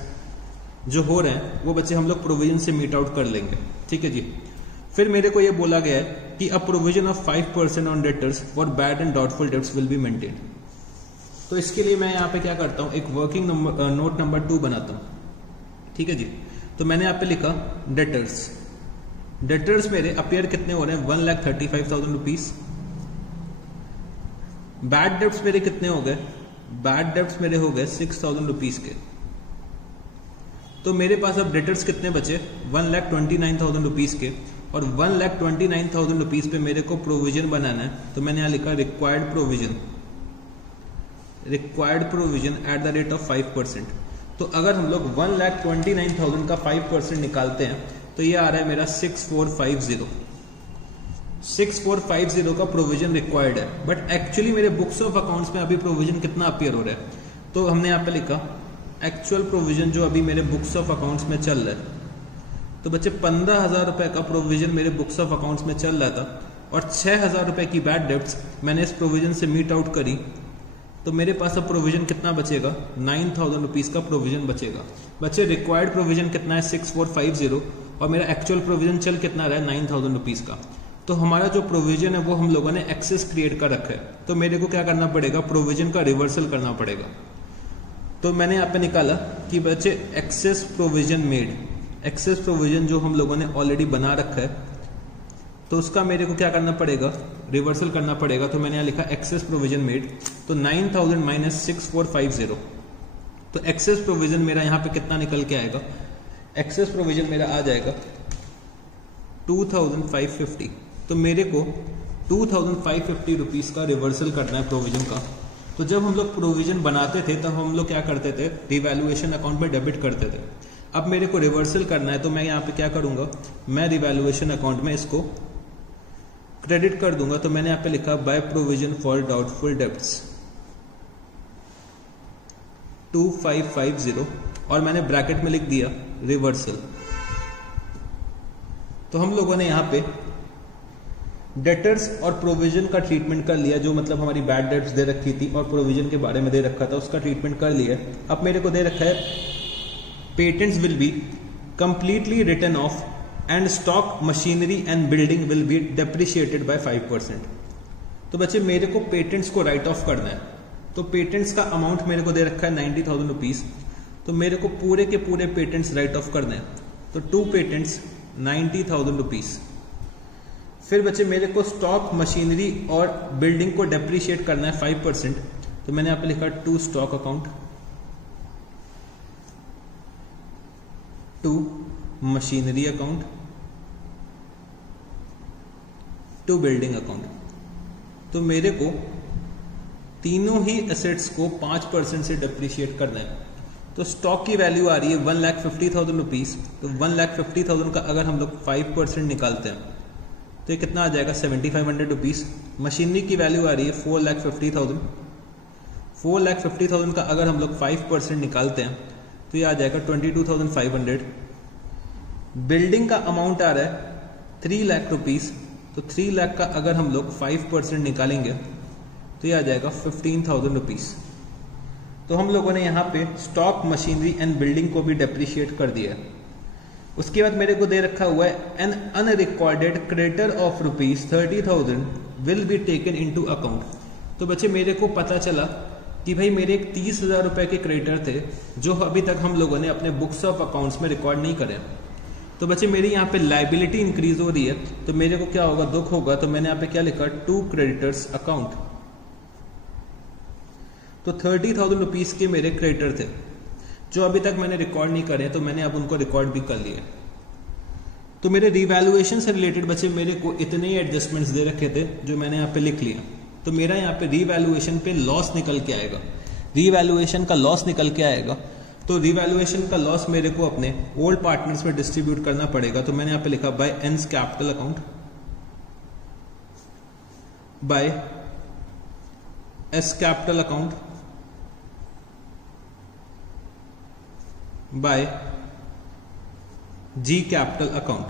जो हो रहे हैं वो बच्चे हम लोग प्रोविजन से मीट आउट कर लेंगे। ठीक है जी। फिर मेरे को ये बोला गया है कि अ provision of 5% on debtors for bad and doubtful debts will be maintained. तो इसके लिए मैं यहाँ पे क्या करता हूँ, एक वर्किंग नोट नंबर 2 बनाता हूँ। ठीक है जी। तो मैंने यहाँ पे लिखा डेटर्स। डेटर्स मेरे अपियर कितने हो रहे हैं, 1,35,000 रुपीज। बैड डेब्ट्स मेरे कितने हो गए, बैड डेब्ट्स मेरे हो गए 6,000 रुपीज के। तो मेरे पास अब डेटर्स कितने बचे, 1,29,000 रुपीज के, और 1,29,000 रुपीज पे मेरे को प्रोविजन बनाना है। तो मैंने यहाँ लिखा required provision, required provision at the rate of 5%। तो अगर हम लोग 1,29,000 का 5% निकालते हैं तो ये आ रहा है मेरा 6,450। 6,450 का प्रोविजन रिक्वायर्ड है, बट एक्चुअली मेरे बुक्स ऑफ अकाउंट्स में अभी प्रोविजन कितना अपीयर हो रहा है। तो हमने यहाँ पे लिखा एक्चुअल प्रोविजन जो अभी मेरे बुक्स ऑफ अकाउंट्स में चल रहा है। तो बच्चे 15,000 रुपए का प्रोविजन मेरे बुक्स ऑफ अकाउंट्स में चल रहा था और 6,000 रुपए की बैड डेब्ट्स मैंने इस प्रोविजन से मीट आउट करी। तो मेरे पास अब प्रोविजन कितना बचेगा, 9,000 रुपीज का प्रोविजन बचेगा। बच्चे रिक्वायर्ड प्रोविजन कितना है, 6,450, और मेरा एक्चुअल प्रोविजन चल कितना रहा है, 9,000 रुपीज का। तो हमारा जो प्रोविजन है वो हम लोगों ने एक्सेस क्रिएट कर रखा है। तो मेरे को क्या करना पड़ेगा, प्रोविजन का रिवर्सल करना पड़ेगा। तो मैंने यहाँ पे निकाला कि बच्चे excess provision made, excess provision जो हम लोगों ने ऑलरेडी बना रखा है तो उसका मेरे को क्या करना पड़ेगा, रिवर्सल करना पड़ेगा। तो मैंने यहाँ लिखा एक्सेस प्रोविजन मेड। तो 9,000 माइनस 6,450, तो एक्सेस प्रोविजन मेरा यहाँ पे कितना निकल के आएगा, एक्सेस प्रोविजन मेरा आ जाएगा 2,550। तो मेरे को 2,550 रुपीज का रिवर्सल करना है प्रोविजन का। तो जब हम लोग प्रोविजन बनाते थे तब हम लोग क्या करते थे, रिवैल्यूएशन अकाउंट में डेबिट करते थे। अब मेरे को रिवर्सल करना है तो मैं यहाँ पे क्या करूंगा, मैं रिवैल्यूएशन अकाउंट में इसको क्रेडिट कर दूंगा। तो मैंने यहाँ पे लिखा by provision for doubtful debts 2,550, और मैंने ब्रैकेट में लिख दिया रिवर्सल। तो हम लोगों ने यहाँ पे डेटर्स और प्रोविजन का ट्रीटमेंट कर लिया, जो मतलब हमारी बैड डेट्स दे रखी थी और प्रोविजन के बारे में दे रखा था उसका ट्रीटमेंट कर लिया। अब मेरे को दे रखा है patents will be completely written off and stock machinery and building will be depreciated by 5%। तो बच्चे मेरे को पेटेंट्स को राइट ऑफ करना है। तो पेटेंट्स का अमाउंट मेरे को दे रखा है 90,000 रुपीज। तो मेरे को पूरे के पूरे पेटेंट्स राइट ऑफ करने हैं। तो 2 पेटेंट्स 90,000 रुपीज। फिर बच्चे मेरे को स्टॉक मशीनरी और बिल्डिंग को डेप्रिशिएट करना है 5%। तो मैंने यहाँ पे लिखा 2 stock account, 2 machinery account, 2 building account. तो मेरे को तीनों ही एसेट्स को 5% से डेप्रिशिएट करना है। तो स्टॉक की वैल्यू आ रही है 1,50,000 रुपीज। तो 1,50,000 का अगर हम लोग 5% निकालते हैं तो ये कितना आ जाएगा, 7,500 रुपीज। मशीनरी की वैल्यू आ रही है 4,50,000। 4,50,000 का अगर हम लोग 5% निकालते हैं तो ये आ जाएगा 22,500। बिल्डिंग का अमाउंट आ रहा है 3 लाख रुपीज। तो 3 लाख का अगर हम लोग 5% निकालेंगे तो ये आ जाएगा 15,000 रुपीज़। तो हम लोगों ने यहाँ पे स्टॉक, मशीनरी एंड बिल्डिंग को भी डेप्रिशिएट कर दिया है। उसके बाद मेरे को दे रखा हुआ है an unrecorded creditor of ₹30,000 will be taken into account. तो बच्चे मेरे को पता चला कि भाई मेरे एक 30,000 रुपए के क्रेडिटर थे जो अभी तक हम लोगों ने अपने बुक्स ऑफ अकाउंट्स में रिकॉर्ड नहीं करे। तो बच्चे मेरी यहाँ पे लाइबिलिटी इंक्रीज हो रही है, तो मेरे को क्या होगा, दुख होगा। तो मैंने यहाँ पे क्या लिखा, टू क्रेडिटर्स अकाउंट। तो 30,000 रुपीज के मेरे क्रेडिटर थे जो अभी तक मैंने रिकॉर्ड नहीं करे, तो मैंने अब उनको रिकॉर्ड भी कर लिया। तो मेरे रिवैल्यूएशन से रिलेटेड बच्चे मेरे को इतने ही एडजस्टमेंट्स दे रखे थे जो मैंने यहाँ पे लिख लिया। तो मेरा यहाँ पे रिवैल्यूएशन पे लॉस निकल के आएगा, रिवैल्यूएशन का लॉस निकल के आएगा। तो रिवैल्यूएशन का लॉस मेरे को अपने ओल्ड पार्टनर्स में डिस्ट्रीब्यूट करना पड़ेगा। तो मैंने यहाँ पे लिखा by N's capital account, by S capital account, by G capital account.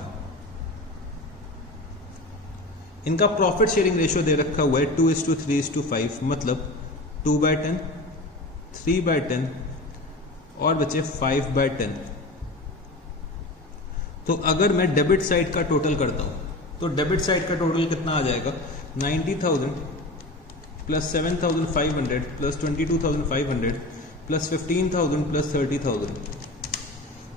इनका प्रॉफिट शेयरिंग रेशियो दे रखा हुआ है 2:3:5, मतलब 2/10, 3/10 और बचे 5/10। तो अगर मैं डेबिट साइड का टोटल करता हूं तो डेबिट साइड का टोटल कितना आ जाएगा, 90,000 प्लस 7,500 प्लस 22,500 प्लस 15,000 प्लस 30,000।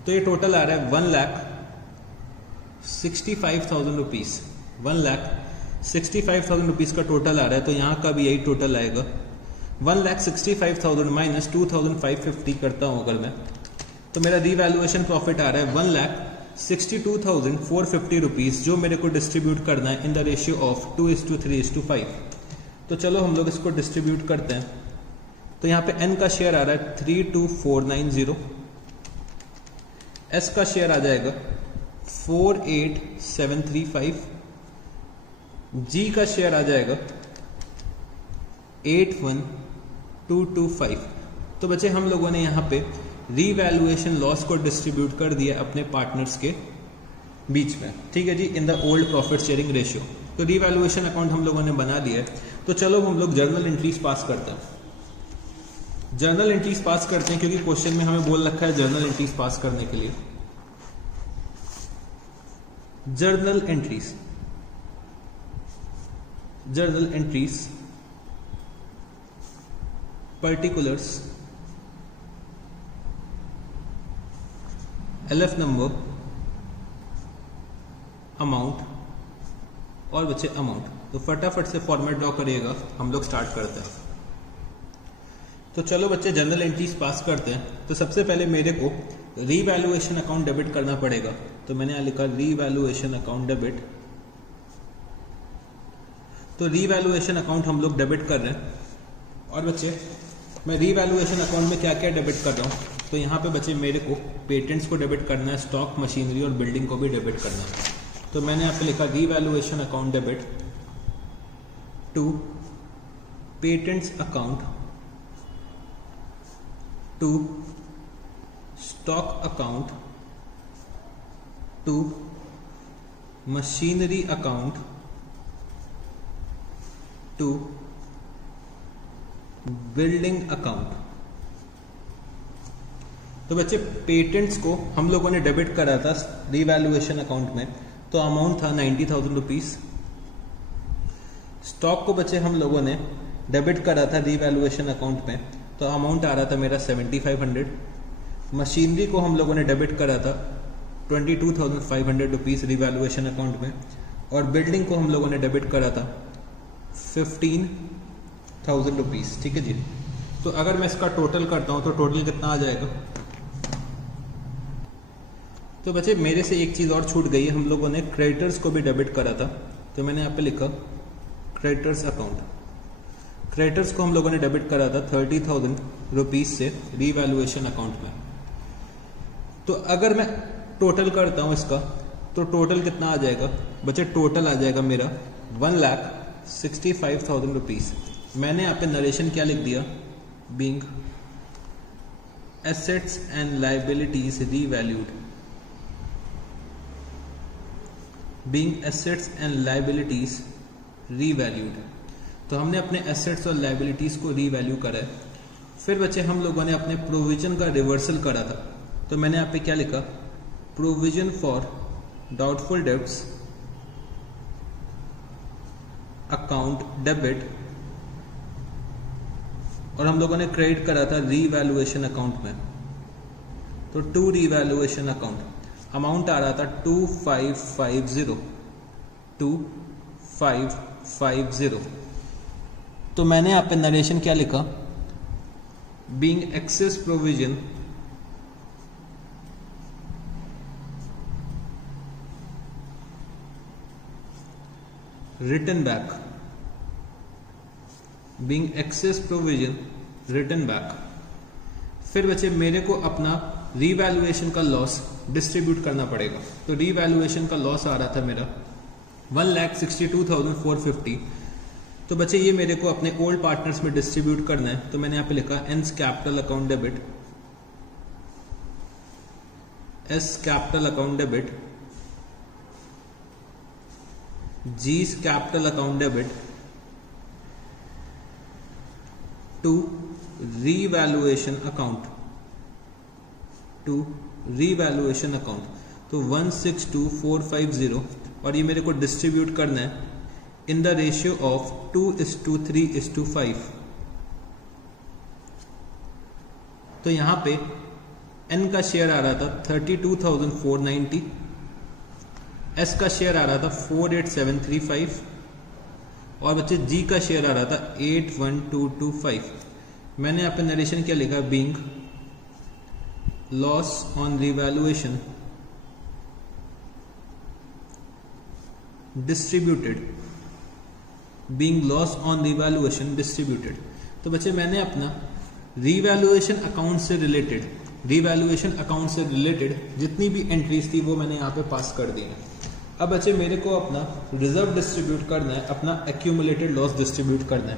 तो ये टोटल आ रहा है 1,65,000 रुपीज। 1,65,000 रुपीज का टोटल आ रहा है। तो यहां का भी यही टोटल आएगा, 1,65,000 माइनस 2,550 करता हूं अगर मैं, तो मेरा रिवैल्यूएशन प्रॉफिट आ रहा है 1,62,450 रुपीज, जो मेरे को डिस्ट्रीब्यूट करना है इन द रेशियो ऑफ 2:3:5। तो चलो हम लोग इसको डिस्ट्रीब्यूट करते हैं। तो यहां पे n का शेयर आ रहा है 32490, s का शेयर आ जाएगा 48735, g का शेयर आ जाएगा 81225। तो बच्चे हम लोगों ने यहाँ पे रीवैल्यूएशन लॉस को डिस्ट्रीब्यूट कर दिया अपने पार्टनर्स के बीच में, ठीक है जी, in the old profit sharing ratio. तो रीवैल्यूएशन अकाउंट हम लोगों ने बना लिया है। तो चलो हम लोग जर्नल एंट्रीज पास करते हैं। जर्नल एंट्रीज पास करते हैं क्योंकि क्वेश्चन में हमें बोल रखा है जर्नल एंट्रीज पास करने के लिए। Journal entries, journal entries, particulars, LF number, amount और बच्चे अमाउंट। तो फटाफट से फॉर्मेट ड्रॉ करिएगा, हम लोग स्टार्ट करते हैं। तो चलो बच्चे जर्नल एंट्रीज पास करते हैं। तो सबसे पहले मेरे को रीवैल्यूएशन अकाउंट डेबिट करना पड़ेगा। तो मैंने यहां लिखा रीवैल्यूएशन अकाउंट डेबिट। तो रीवैल्यूएशन अकाउंट हम लोग डेबिट कर रहे हैं। और बच्चे मैं रीवैल्यूएशन अकाउंट में क्या क्या डेबिट कर रहा हूं, तो यहां पे बच्चे मेरे को पेटेंट्स को डेबिट करना है, स्टॉक, मशीनरी और बिल्डिंग को भी डेबिट करना है। तो मैंने यहां पे लिखा revaluation account debit to patents account, to stock account, to machinery account, to building account. तो बच्चे पेटेंट्स को हम लोगों ने डेबिट करा था रीवैल्यूएशन अकाउंट में, तो अमाउंट था 90,000 रुपीज। स्टॉक को बच्चे हम लोगों ने डेबिट करा था रीवैल्यूएशन अकाउंट में, तो अमाउंट आ रहा था मेरा 7,500। मशीनरी को हम लोगों ने डेबिट करा था 22,500 रुपीज रीवैल्यूएशन अकाउंट में, और बिल्डिंग को हम लोगों ने डेबिट करा था 15,000 रुपीज, ठीक है जी। तो अगर मैं इसका टोटल करता हूं तो टोटल कितना आ जाएगा। तो बच्चे मेरे से एक चीज और छूट गई है, हम लोगों ने क्रेडिटर्स को भी डेबिट करा था। तो मैंने यहाँ पे लिखा क्रेडिटर्स अकाउंट। क्रेडिटर्स को हम लोगों ने डेबिट करा था 30,000 रुपीज से रीवैल्यूएशन अकाउंट में। तो अगर मैं टोटल करता हूं इसका तो टोटल कितना आ जाएगा बच्चे, टोटल आ जाएगा मेरा 1,65,000 रुपीज। मैंने यहाँ पे नरेशन क्या लिख दिया, being assets and liabilities revalued, being assets and liabilities revalued. तो हमने अपने एसेट्स और लाइबिलिटीज को रीवैल्यू करा है। फिर बच्चे हम लोगों ने अपने प्रोविजन का रिवर्सल करा था, तो मैंने यहाँ पे क्या लिखा, provision for doubtful debts account debit, और हम लोगों ने क्रेडिट करा था रीवैल्यूएशन अकाउंट में। तो टू रीवैल्यूएशन अकाउंट अमाउंट आ रहा था 2550। तो मैंने यहाँ पे नरेशन क्या लिखा, being excess provision return back, being excess provision return back. फिर बच्चे मेरे को अपना रीवैल्यूएशन का लॉस डिस्ट्रीब्यूट करना पड़ेगा। तो रीवैल्यूएशन का लॉस आ रहा था मेरा 1,62,450। तो बच्चे ये मेरे को अपने ओल्ड पार्टनर्स में डिस्ट्रीब्यूट करना है। तो मैंने यहाँ पे लिखा N's capital account debit, S capital account debit, जी's capital account debit to revaluation account, to revaluation account. तो 162,450, और ये मेरे को डिस्ट्रीब्यूट करना है इन द रेशियो ऑफ 2:3:5। तो यहां पे एन का शेयर आ रहा था 32,490, एस का शेयर आ रहा था 48735, और बच्चे जी का शेयर आ रहा था 81225। मैंने यहाँ पे नरेशन क्या लिखा, being loss on revaluation distributed, being loss on revaluation distributed. तो बच्चे मैंने अपना रिवैल्यूएशन अकाउंट से रिलेटेड, रिवैल्यूएशन अकाउंट से रिलेटेड जितनी भी एंट्रीज थी वो मैंने यहाँ पे पास कर दी है। अब बच्चे मेरे को अपना रिजर्व डिस्ट्रीब्यूट करना है, अपना एक्यूमुलेटेड लॉस डिस्ट्रीब्यूट करना है।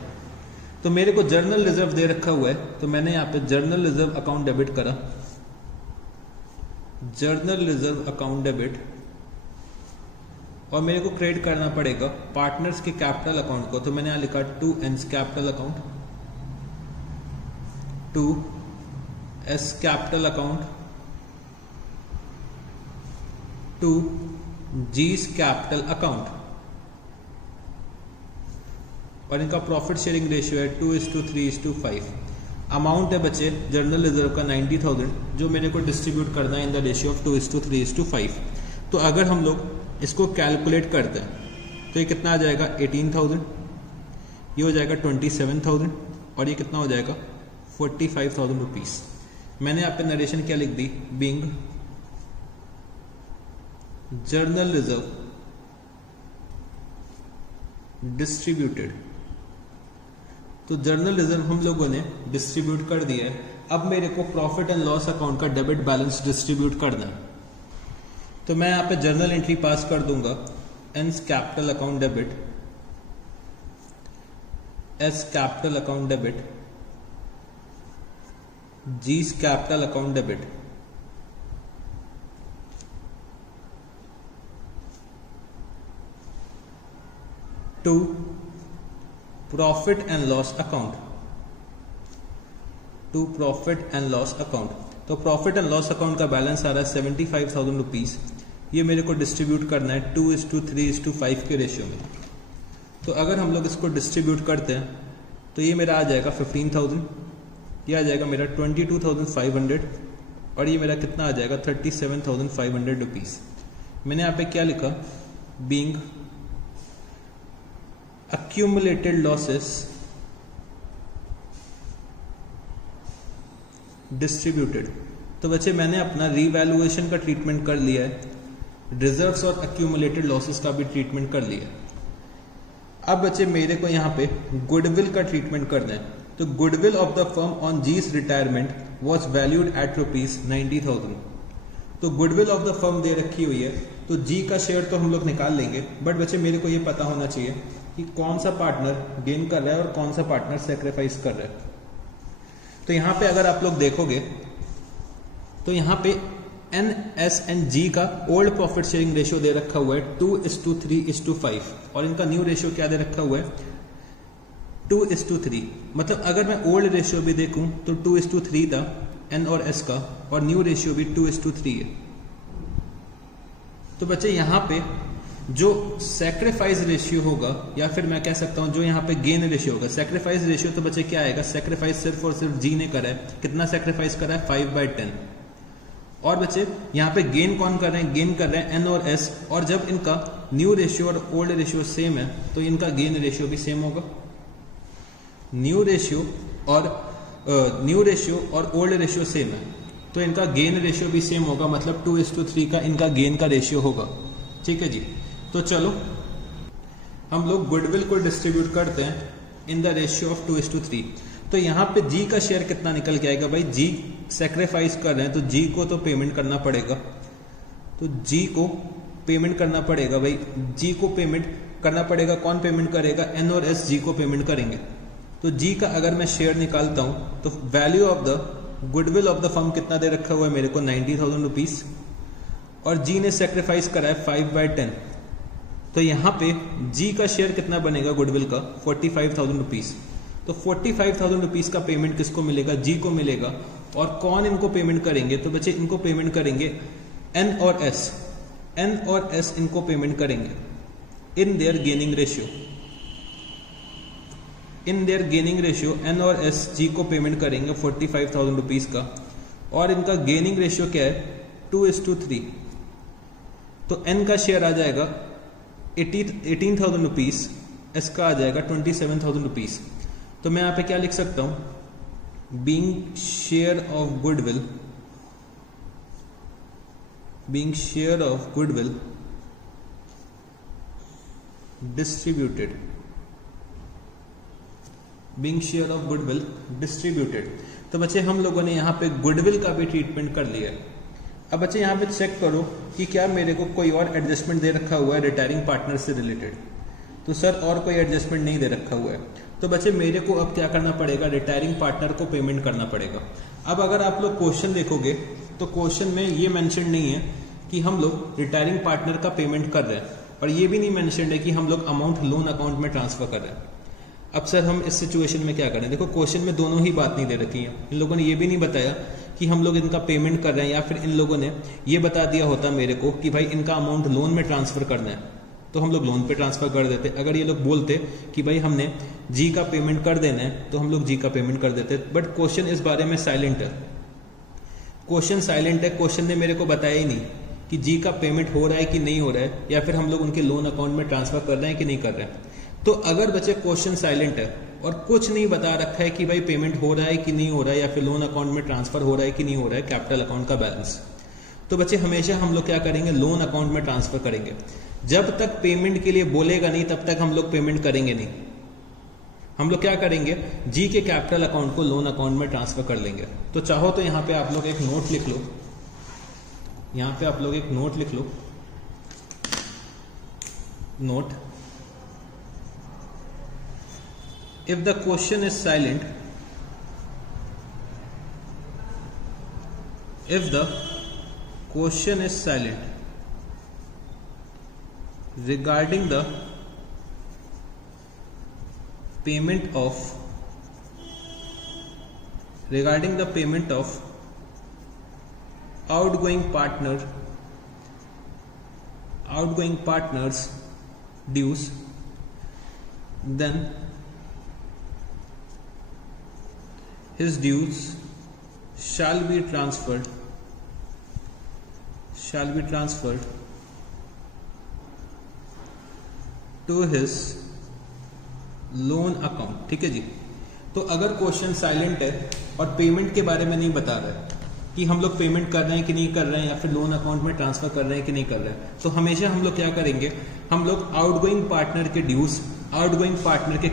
तो मेरे को जर्नल रिजर्व दे रखा हुआ है, तो मैंने यहाँ पे जर्नल रिजर्व अकाउंट डेबिट करा, जर्नल रिजर्व अकाउंट डेबिट, और मेरे को क्रेडिट करना पड़ेगा पार्टनर्स के कैपिटल अकाउंट को। तो मैंने यहाँ लिखा to N's capital account, to S capital account, to जी's कैपिटल अकाउंट, और इनका प्रॉफिट शेयरिंग रेशियो है 2:3:5। अमाउंट है बच्चे जर्नल रिजर्व का 90,000, जो मेरे को डिस्ट्रीब्यूट करना है इन द रेशियो ऑफ 2:3:5। तो अगर हम लोग इसको कैलकुलेट करते हैं तो ये कितना आ जाएगा 18,000, ये हो जाएगा 27,000, और ये कितना हो जाएगा 45,000 रुपीज। मैंने यहाँ पे नरेशन क्या लिख दी, बीइंग जर्नल रिजर्व डिस्ट्रीब्यूटेड। तो जर्नल रिजर्व हम लोगों ने डिस्ट्रीब्यूट कर दिया है। अब मेरे को प्रॉफिट एंड लॉस अकाउंट का डेबिट बैलेंस डिस्ट्रीब्यूट करना है। तो मैं यहाँ पे जर्नल एंट्री पास कर दूंगा, N's capital account debit, S capital account debit, जी's capital account debit, to profit and loss account, to profit and loss account. तो प्रॉफिट एंड लॉस अकाउंट का बैलेंस आ रहा है 75,000 रुपीज। ये मेरे को डिस्ट्रीब्यूट करना है 2:3:5 के रेशियो में। तो अगर हम लोग इसको डिस्ट्रीब्यूट करते हैं तो ये मेरा आ जाएगा 15,000, ये आ जाएगा मेरा 22,500, और ये मेरा कितना आ जाएगा 37,500 रुपीज। मैंने यहाँ पे क्या लिखा, बीइंग accumulated losses distributed। तो बच्चे मैंने अपना रीवैल्यूएशन का ट्रीटमेंट कर लिया है, रिजर्व्स और accumulated losses का भी ट्रीटमेंट कर लिया है। अब बच्चे मेरे को यहाँ पे गुडविल का ट्रीटमेंट करना है। तो goodwill of the firm on जी's रिटायरमेंट वॉज वैल्यूड एट ₹90,000। तो गुडविल ऑफ द फर्म दे रखी हुई है, तो जी का शेयर तो हम लोग निकाल लेंगे, बट बच्चे मेरे को ये पता होना चाहिए कि कौन सा पार्टनर गेन कर रहा है और कौन सा पार्टनर सेक्रीफाइस कर रहा है। तो यहां पे अगर आप लोग देखोगे तो यहां पे एन एस एंड जी का ओल्ड प्रॉफिट शेयरिंग रेशियो दे रखा हुआ है 2:3:5, और इनका न्यू रेशियो क्या दे रखा हुआ है 2:3, मतलब अगर मैं ओल्ड रेशियो भी देखूं तो 2:3 था एन और एस का, और न्यू रेशियो भी 2:3 है। तो बच्चे यहाँ पे जो सैक्रिफाइस रेशियो होगा, या फिर मैं कह सकता हूं जो यहाँ पे गेन रेशियो होगा, सैक्रिफाइस रेशियो तो बच्चे क्या आएगा, सैक्रिफाइस सिर्फ और सिर्फ जी ने करा है, कितना सैक्रिफाइस करा है 5/10। और बच्चे यहाँ पे गेन कौन कर रहे हैं, गेन कर रहे हैं एन और एस, और जब इनका न्यू रेशियो और ओल्ड रेशियो सेम है तो इनका गेन रेशियो भी सेम होगा। न्यू रेशियो और ओल्ड रेशियो सेम है तो इनका गेन रेशियो भी सेम होगा, मतलब 2:3 का इनका गेन का रेशियो होगा। ठीक है जी। तो चलो हम लोग गुडविल को डिस्ट्रीब्यूट करते हैं इन द रेशियो ऑफ 2:3। तो यहाँ पे जी का शेयर कितना निकल के आएगा भाई, जी सेक्रीफाइस कर रहे हैं तो जी को तो पेमेंट करना पड़ेगा, तो जी को पेमेंट करना पड़ेगा भाई, जी को पेमेंट करना पड़ेगा। कौन पेमेंट करेगा, एन और एस जी को पेमेंट करेंगे। तो जी का अगर मैं शेयर निकालता हूं तो value of the goodwill of the firm कितना दे रखा हुआ है मेरे को, 90,000 रुपीज, और जी ने सेक्रीफाइस करा है 5/10। तो यहां पे जी का शेयर कितना बनेगा गुडविल का, 45,000 रुपीज। तो 45,000 रुपीज का पेमेंट किसको मिलेगा, जी को मिलेगा। और कौन इनको पेमेंट करेंगे, तो बच्चे इनको पेमेंट करेंगे एन और एस, एन और एस इनको पेमेंट करेंगे in their gaining ratio, in their gaining ratio N और एस जी को पेमेंट करेंगे 45,000 रुपीज का, और इनका गेनिंग रेशियो क्या है 2:3। तो एन का शेयर आ जाएगा 18,000 रुपीज, एस का आ जाएगा 27,000 रुपीज। तो मैं यहां पे क्या लिख सकता हूं, being share of goodwill, being share of goodwill distributed, being share of goodwill distributed. तो बच्चे हम लोगों ने यहाँ पे गुडविल का भी ट्रीटमेंट कर लिया है। अब बच्चे यहाँ पे चेक करो कि क्या मेरे को कोई और एडजस्टमेंट दे रखा हुआ है रिटायरिंग पार्टनर से रिलेटेड। तो सर और कोई एडजस्टमेंट नहीं दे रखा हुआ है। तो बच्चे मेरे को अब क्या करना पड़ेगा, रिटायरिंग पार्टनर को पेमेंट करना पड़ेगा। अब अगर आप लोग क्वेश्चन देखोगे तो क्वेश्चन में ये मेंशन नहीं है कि हम लोग रिटायरिंग पार्टनर का पेमेंट कर रहे हैं, और ये भी नहीं मेंशन है कि हम लोग अमाउंट लोन अकाउंट में ट्रांसफर कर रहे हैं। अब सर हम इस सिचुएशन में क्या करें, देखो क्वेश्चन में दोनों ही बात नहीं दे रखी है। इन लोगों ने ये भी नहीं बताया कि हम लोग इनका पेमेंट कर रहे हैं, या फिर इन लोगों ने ये बता दिया होता मेरे को कि भाई इनका अमाउंट लोन में ट्रांसफर करना है तो हम लोग लोन पे ट्रांसफर कर देते। अगर ये लोग बोलते कि भाई हमने जी का पेमेंट कर देना है तो हम लोग जी का पेमेंट कर देते। बट क्वेश्चन इस बारे में साइलेंट है, क्वेश्चन साइलेंट है। क्वेश्चन ने मेरे को बताया ही नहीं कि जी का पेमेंट हो रहा है कि नहीं हो रहा है, या फिर हम लोग उनके लोन अकाउंट में ट्रांसफर कर रहे हैं कि नहीं कर रहे हैं। तो अगर बच्चे क्वेश्चन साइलेंट है और कुछ नहीं बता रखा है कि भाई पेमेंट हो रहा है कि नहीं हो रहा है, या फिर लोन अकाउंट में ट्रांसफर हो रहा है कि नहीं हो रहा है, कैपिटल अकाउंट का बैलेंस, तो बच्चे हमेशा हम लोग क्या करेंगे, लोन अकाउंट में ट्रांसफर करेंगे। जब तक पेमेंट के लिए बोलेगा नहीं तब तक हम लोग पेमेंट करेंगे नहीं। हम लोग क्या करेंगे, जी के कैपिटल अकाउंट को लोन अकाउंट में ट्रांसफर कर लेंगे। तो चाहो तो यहां पे आप लोग एक नोट लिख लो, यहां पे आप लोग एक नोट लिख लो, note, if the question is silent, if the question is silent regarding the payment of outgoing partners dues, then his dues shall be transferred to his loan account. ठीक है जी। तो अगर क्वेश्चन साइलेंट है और पेमेंट के बारे में नहीं बता रहा है कि हम लोग पेमेंट कर रहे हैं कि नहीं कर रहे हैं, या फिर लोन अकाउंट में ट्रांसफर कर रहे हैं कि नहीं कर रहे हैं, तो हमेशा हम लोग क्या करेंगे, हम लोग आउटगोइंग पार्टनर के ड्यूज आउटगोइंग पार्टनर के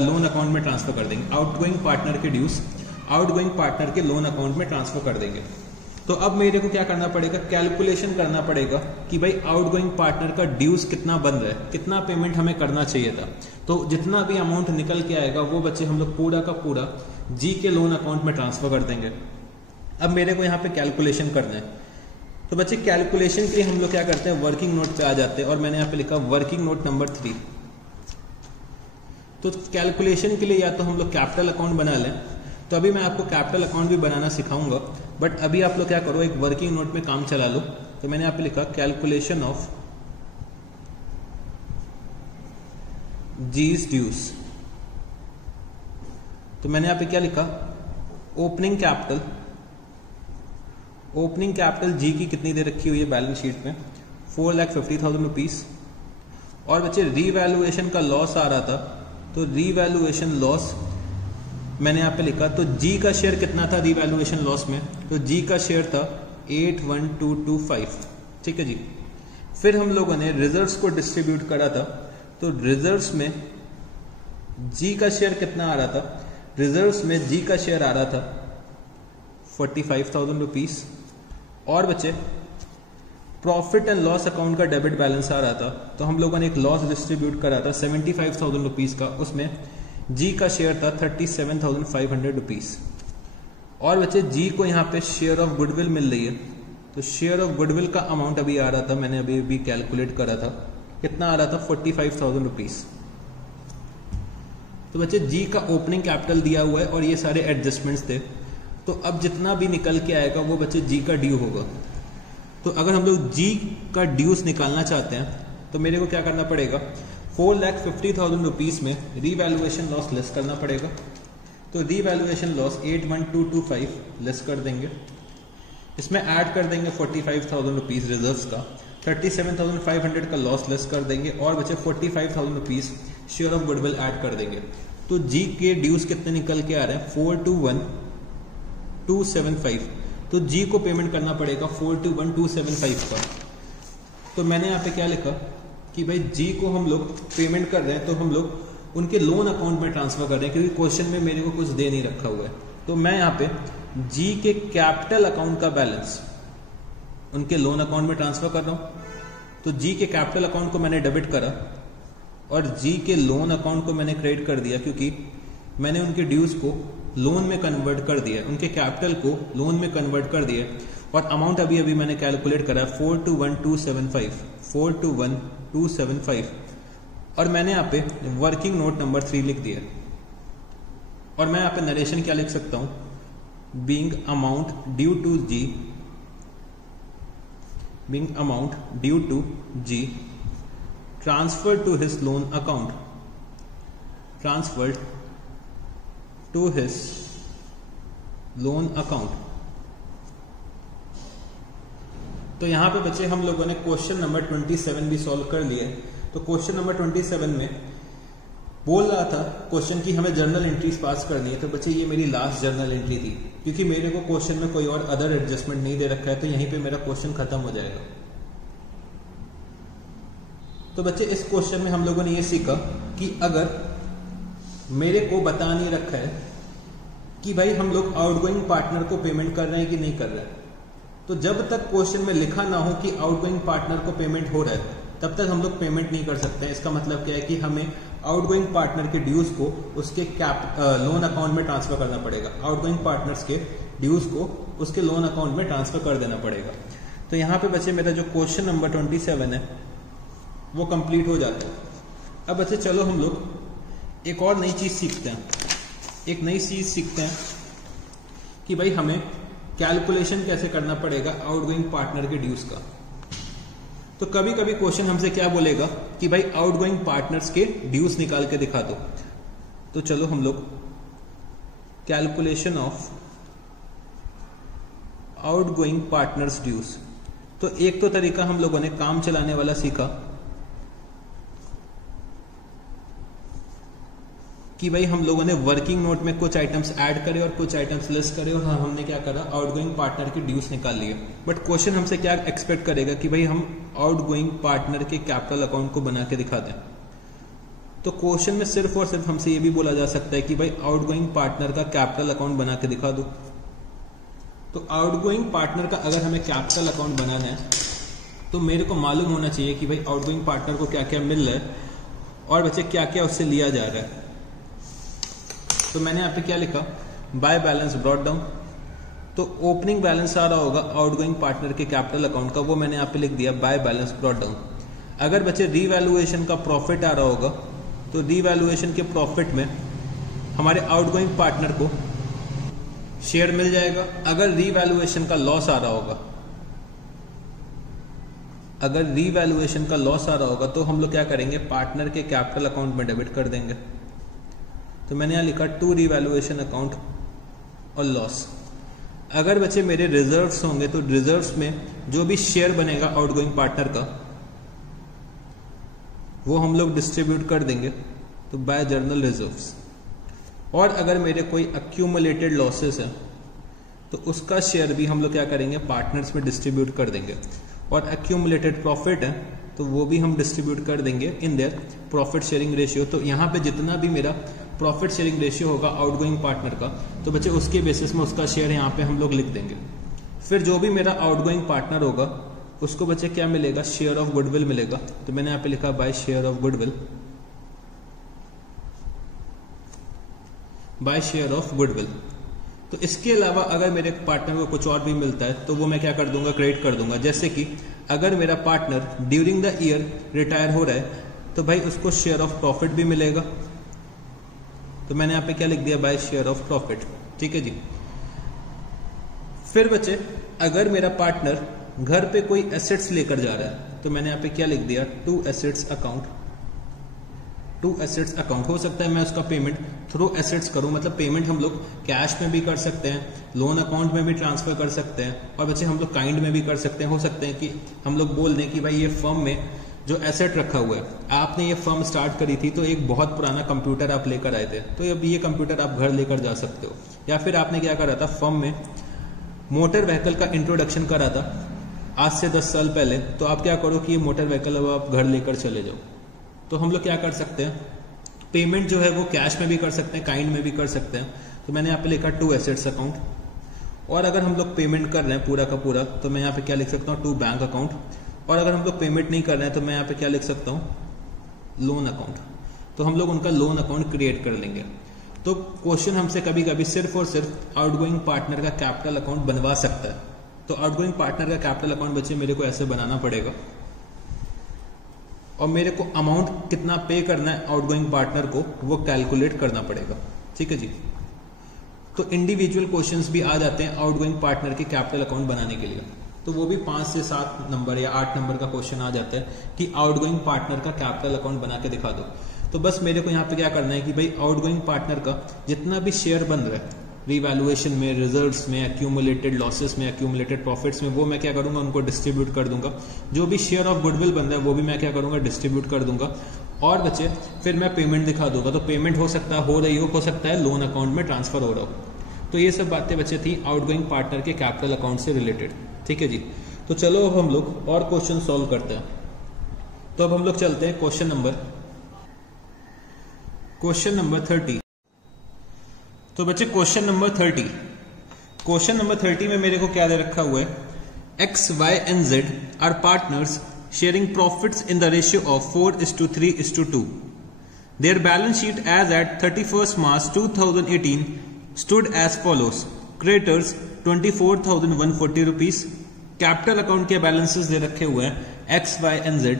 लोन अकाउंट में ट्रांसफर कर देंगे, आउटगोइंग पार्टनर के ड्यूज आउटगोइंग पार्टनर के लोन अकाउंट में ट्रांसफर कर देंगे। तो अब मेरे को क्या करना पड़ेगा, कैलकुलेशन करना पड़ेगा कि भाई आउटगोइंग पार्टनर का ड्यूज कितना बन रहा है, कितना पेमेंट हमें करना चाहिए था। तो जितना भी अमाउंट निकल के आएगा वो बच्चे हम लोग पूरा का पूरा जी के लोन अकाउंट में ट्रांसफर कर देंगे। अब मेरे को यहाँ पे कैलकुलेशन करना है, तो बच्चे कैलकुलेशन के लिए हम लोग क्या करते हैं, वर्किंग नोट पे आ जाते हैं, और मैंने यहाँ पे लिखा वर्किंग नोट नंबर 3। तो कैलकुलेशन के लिए या तो हम लोग कैपिटल अकाउंट बना लें, तो अभी मैं आपको कैपिटल अकाउंट भी बनाना सिखाऊंगा, बट अभी आप लोग क्या करो, एक वर्किंग नोट में काम चला लो। तो मैंने यहाँ पे लिखा कैलकुलेशन ऑफ जीज ड्यूज। तो मैंने यहाँ पे क्या लिखा, ओपनिंग कैपिटल जी की कितनी दे रखी हुई है बैलेंस शीट में, 4,50,000 रुपीज। और बच्चे रीवैल्यूएशन का लॉस आ रहा था, तो रीवैल्यूएशन लॉस मैंने यहाँ पे लिखा। तो जी का शेयर कितना था रीवैल्यूएशन लॉस में, तो जी का शेयर था 81225। ठीक है जी। फिर हम लोगों ने रिजर्व्स को डिस्ट्रीब्यूट करा था, तो रिजर्व्स में जी का शेयर कितना आ रहा था, रिजर्व्स में जी का शेयर आ रहा था 45,000 रुपीज। और बच्चे प्रॉफिट एंड लॉस अकाउंट का डेबिट बैलेंस आ रहा था, तो हम लोगों ने एक लॉस डिस्ट्रीब्यूट करा था 75,000 रुपीज का, उसमें जी का शेयर था 37,500 रुपीज। और बच्चे जी को यहाँ पे शेयर ऑफ गुडविल मिल रही है, तो शेयर ऑफ गुडविल का अमाउंट अभी आ रहा था, मैंने अभी कैलकुलेट करा था, कितना आ रहा था 45,000 रुपीज। तो बच्चे जी का ओपनिंग कैपिटल दिया हुआ है और ये सारे एडजस्टमेंट्स थे, तो अब जितना भी निकल के आएगा वो बच्चे जी का ड्यू होगा। तो अगर हम लोग जी का ड्यूस निकालना चाहते हैं तो मेरे को क्या करना पड़ेगा, 4,50,000 रुपीज में रीवैल्यूएशन लॉस लेस करना पड़ेगा। तो रीवैल्यूएशन लॉस 81225 लेस कर देंगे, इसमें ऐड कर देंगे 45,000 रुपीज रिजर्व्स का, 37,500 का लॉस लेस कर देंगे और बचे 45,000 rupees share of goodwill add कर देंगे। तो जी के ड्यूज कितने निकल के आ रहे हैं, 421,275। तो जी को पेमेंट करना पड़ेगा 421,275 का। तो मैंने यहाँ पे क्या लिखा कि भाई जी को हम लोग पेमेंट कर रहे हैं, तो हम लोग उनके लोन अकाउंट में ट्रांसफर कर रहे हैं, क्योंकि क्वेश्चन में मेरे को कुछ दे नहीं रखा हुआ है। तो मैं यहाँ पे जी के कैपिटल अकाउंट का बैलेंस उनके लोन अकाउंट में ट्रांसफर कर रहा हूँ। तो जी के कैपिटल अकाउंट को मैंने डेबिट करा और जी के लोन अकाउंट को मैंने क्रेडिट कर दिया, क्योंकि मैंने उनके ड्यूज को लोन में कन्वर्ट कर दिया, उनके कैपिटल को लोन में कन्वर्ट कर दिया। और अमाउंट अभी मैंने कैलकुलेट करा 421,275। और मैंने यहाँ पे वर्किंग नोट नंबर 3 लिख दिया। और मैं यहाँ पे नरेशन क्या लिख सकता हूँ, being amount due to G transferred to his loan account, तो यहां पे बच्चे हम लोगों ने क्वेश्चन नंबर 27 भी सॉल्व कर लिए। तो क्वेश्चन नंबर 27 में बोल रहा था क्वेश्चन की हमें जर्नल एंट्रीज पास करनी है। तो बच्चे ये मेरी लास्ट जर्नल एंट्री थी, क्योंकि मेरे को क्वेश्चन में कोई और अदर एडजस्टमेंट नहीं दे रखा है, तो यहीं पे मेरा क्वेश्चन खत्म हो जाएगा। तो बच्चे इस क्वेश्चन में हम लोगों ने ये सीखा कि अगर मेरे को बता नहीं रखा है कि भाई हम लोग आउटगोइंग पार्टनर को पेमेंट कर रहे हैं कि नहीं कर रहे हैं, तो जब तक क्वेश्चन में लिखा ना हो कि आउटगोइंग पार्टनर को पेमेंट हो रहा है, तब तक हम लोग पेमेंट नहीं कर सकते हैं। इसका मतलब क्या है कि हमें आउटगोइंग पार्टनर के ड्यूज को उसके लोन अकाउंट में ट्रांसफर करना पड़ेगा, आउटगोइंग पार्टनर्स के ड्यूज को उसके लोन अकाउंट में ट्रांसफर कर देना पड़ेगा। तो यहाँ पे बच्चे मेरा जो क्वेश्चन नंबर 27 है वो कंप्लीट हो जाता है। अब बच्चे चलो हम लोग एक और नई चीज सीखते हैं, एक नई चीज सीखते हैं कि भाई हमें कैलकुलेशन कैसे करना पड़ेगा आउटगोइंग पार्टनर के ड्यूज का। तो कभी कभी क्वेश्चन हमसे क्या बोलेगा कि भाई आउटगोइंग पार्टनर्स के ड्यूज निकाल के दिखा दो। तो चलो हम लोग calculation of outgoing partners dues, तो एक तो तरीका हम लोगों ने काम चलाने वाला सीखा कि भाई हम लोगों ने वर्किंग नोट में कुछ आइटम्स ऐड करे और कुछ आइटम्स लेस करे और हमने क्या करा, आउटगोइंग पार्टनर के ड्यूज निकाल लिए। बट क्वेश्चन हमसे क्या एक्सपेक्ट करेगा कि भाई हम आउटगोइंग पार्टनर के कैपिटल अकाउंट को बना के दिखा दें। तो क्वेश्चन में सिर्फ और सिर्फ हमसे ये भी बोला जा सकता है कि भाई आउटगोइंग पार्टनर का कैपिटल अकाउंट बना के दिखा दो। तो आउटगोइंग पार्टनर का अगर हमें कैपिटल अकाउंट बनाना है तो मेरे को मालूम होना चाहिए कि भाई आउटगोइंग पार्टनर को क्या क्या मिल रहा है और बच्चे क्या क्या उससे लिया जा रहा है। तो मैंने यहाँ पे क्या लिखा, बाय बैलेंस ब्रॉट डाउन। तो ओपनिंग बैलेंस आ रहा होगा आउटगोइंग पार्टनर के कैपिटल अकाउंट का, वो मैंने यहाँ पे लिख दिया बाय बैलेंस ब्रॉट डाउन। अगर बच्चे रीवैल्यूएशन का प्रॉफिट आ रहा होगा तो रीवैल्यूएशन के प्रॉफिट में हमारे आउटगोइंग पार्टनर को शेयर मिल जाएगा। अगर रीवैल्यूएशन का लॉस आ रहा होगा, अगर रीवैल्यूएशन का लॉस आ रहा होगा तो हम लोग क्या करेंगे, पार्टनर के कैपिटल अकाउंट में डेबिट कर देंगे। तो मैंने यहां लिखा टू रीवैल्यूएशन अकाउंट और लॉस। अगर बच्चे मेरे रिजर्व्स होंगे तो रिजर्व्स में जो भी शेयर बनेगा आउटगोइंग पार्टनर का वो हम लोग डिस्ट्रीब्यूट कर देंगे, तो बाय जर्नल रिजर्व्स। और अगर मेरे कोई अक्यूमुलेटेड लॉसेस है तो उसका शेयर भी हम लोग क्या करेंगे, पार्टनर्स में डिस्ट्रीब्यूट कर देंगे। और अक्यूमुलेटेड प्रॉफिट है तो वो भी हम डिस्ट्रीब्यूट कर देंगे in their profit sharing ratio. तो यहाँ पे जितना भी मेरा प्रॉफिट शेयरिंग रेशियो होगा आउटगोइंग पार्टनर का, तो बच्चे उसके बेसिस में उसका शेयर यहाँ पे हम लोग लिख देंगे। फिर जो भी मेरा आउटगोइंग पार्टनर होगा उसको बच्चे क्या मिलेगा, शेयर ऑफ गुडविल मिलेगा। तो मैंने यहाँ पे लिखा by share of goodwill, by share of goodwill. तो इसके अलावा अगर मेरे पार्टनर को कुछ और भी मिलता है तो वो मैं क्या कर दूंगा, क्रेडिट कर दूंगा। जैसे कि अगर मेरा partner during the year retire हो रहा है तो भाई उसको शेयर ऑफ प्रॉफिट भी मिलेगा। तो मैंने यहां पे क्या लिख दिया, बाय शेयर ऑफ प्रॉफिट। ठीक है जी। फिर बच्चे अगर मेरा पार्टनर घर पे कोई एसेट्स लेकर जा रहा है तो मैंने यहां पे क्या लिख दिया, to assets account. To assets account हो सकता है मैं उसका पेमेंट थ्रू एसेट्स करूं, मतलब पेमेंट हम लोग कैश में भी कर सकते हैं, लोन अकाउंट में भी ट्रांसफर कर सकते हैं, और बच्चे हम लोग काइंड में भी कर सकते हैं। हो सकते हैं कि हम लोग बोल दें कि भाई ये फर्म में जो एसेट रखा हुआ है, आपने ये फर्म स्टार्ट करी थी तो एक बहुत पुराना कंप्यूटर आप लेकर आए थे, तो अब ये कंप्यूटर आप घर लेकर जा सकते हो। या फिर आपने क्या करा था, फर्म में मोटर व्हीकल का इंट्रोडक्शन करा था आज से 10 साल पहले, तो आप क्या करो कि ये मोटर व्हीकल अब आप घर लेकर चले जाओ। तो हम लोग क्या कर सकते हैं, पेमेंट जो है वो कैश में भी कर सकते हैं, काइंड में भी कर सकते हैं। तो मैंने यहाँ पे लिखा टू एसेट्स अकाउंट। और अगर हम लोग पेमेंट कर रहे हैं पूरा का पूरा तो मैं यहाँ पे क्या लिख सकता हूँ, टू बैंक अकाउंट। और अगर हम लोग पेमेंट नहीं कर रहे हैं तो मैं यहाँ पे क्या लिख सकता हूँ, लोन अकाउंट। तो हम लोग उनका लोन अकाउंट क्रिएट कर लेंगे। तो क्वेश्चन हमसे कभी कभी सिर्फ और सिर्फ आउटगोइंग पार्टनर का कैपिटल अकाउंट बनवा सकता है। तो आउटगोइंग पार्टनर का कैपिटल अकाउंट बच्चे मेरे को ऐसे बनाना पड़ेगा, और मेरे को अमाउंट कितना पे करना है आउटगोइंग पार्टनर को वो कैलकुलेट करना पड़ेगा। ठीक है जी। तो इंडिविजुअल क्वेश्चंस भी आ जाते हैं आउटगोइंग पार्टनर के कैपिटल अकाउंट बनाने के लिए। तो वो भी 5 से 7 नंबर या 8 नंबर का क्वेश्चन आ जाता है कि आउटगोइंग पार्टनर का कैपिटल अकाउंट बना के दिखा दो। तो बस मेरे को यहाँ पे क्या करना है कि भाई आउटगोइंग पार्टनर का जितना भी शेयर बन रहा है रीवैल्यूएशन में, रिजर्व्स में, एक्यूमुलेटेड लॉसेस में, एक्यूमुलेटेड प्रॉफिट्स में, वो मैं क्या करूंगा, उनको डिस्ट्रीब्यूट कर दूंगा। जो भी शेयर ऑफ गुडविल बन रहा है वो भी मैं क्या करूंगा, डिस्ट्रीब्यूट कर दूंगा। और बच्चे फिर मैं पेमेंट दिखा दूंगा। तो पेमेंट हो सकता है हो रही हो सकता है लोन अकाउंट में ट्रांसफर हो रहा हो। तो ये सब बातें बच्चे थी आउटगोइंग पार्टनर के कैपिटल अकाउंट से रिलेटेड। ठीक है जी। तो चलो अब हम लोग और क्वेश्चन सॉल्व करते हैं। तो अब हम लोग चलते हैं क्वेश्चन नंबर 30। तो बच्चे क्वेश्चन नंबर 30 में मेरे को क्या दे रखा हुआ है, X Y and Z are partners sharing profits in the ratio of 4:3:2। Their balance sheet as at 31st March 2018 stood as follows: creditors 24,140 rupees, capital account के बैलेंसेस दे रखे हुए हैं X Y and Z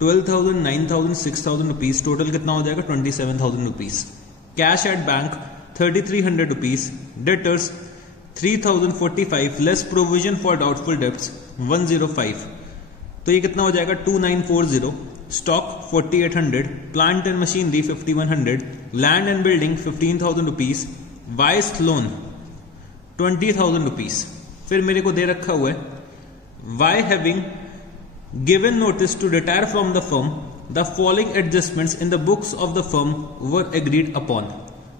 12,000, 9,000, 6,000 rupees, total कितना हो जाएगा 27,000 rupees. Cash at bank 3,300 rupees, debtors 3,045 less provision for doubtful debts 105, तो ये कितना हो जाएगा 2,940। Stock 4,800, plant and machinery 5,100, land and building 15,000 rupees, Y's loan 20,000 rupees. फिर मेरे को दे रखा हुआ है Y having given notice to retire from the firm the following adjustments in the books of the firm were agreed upon,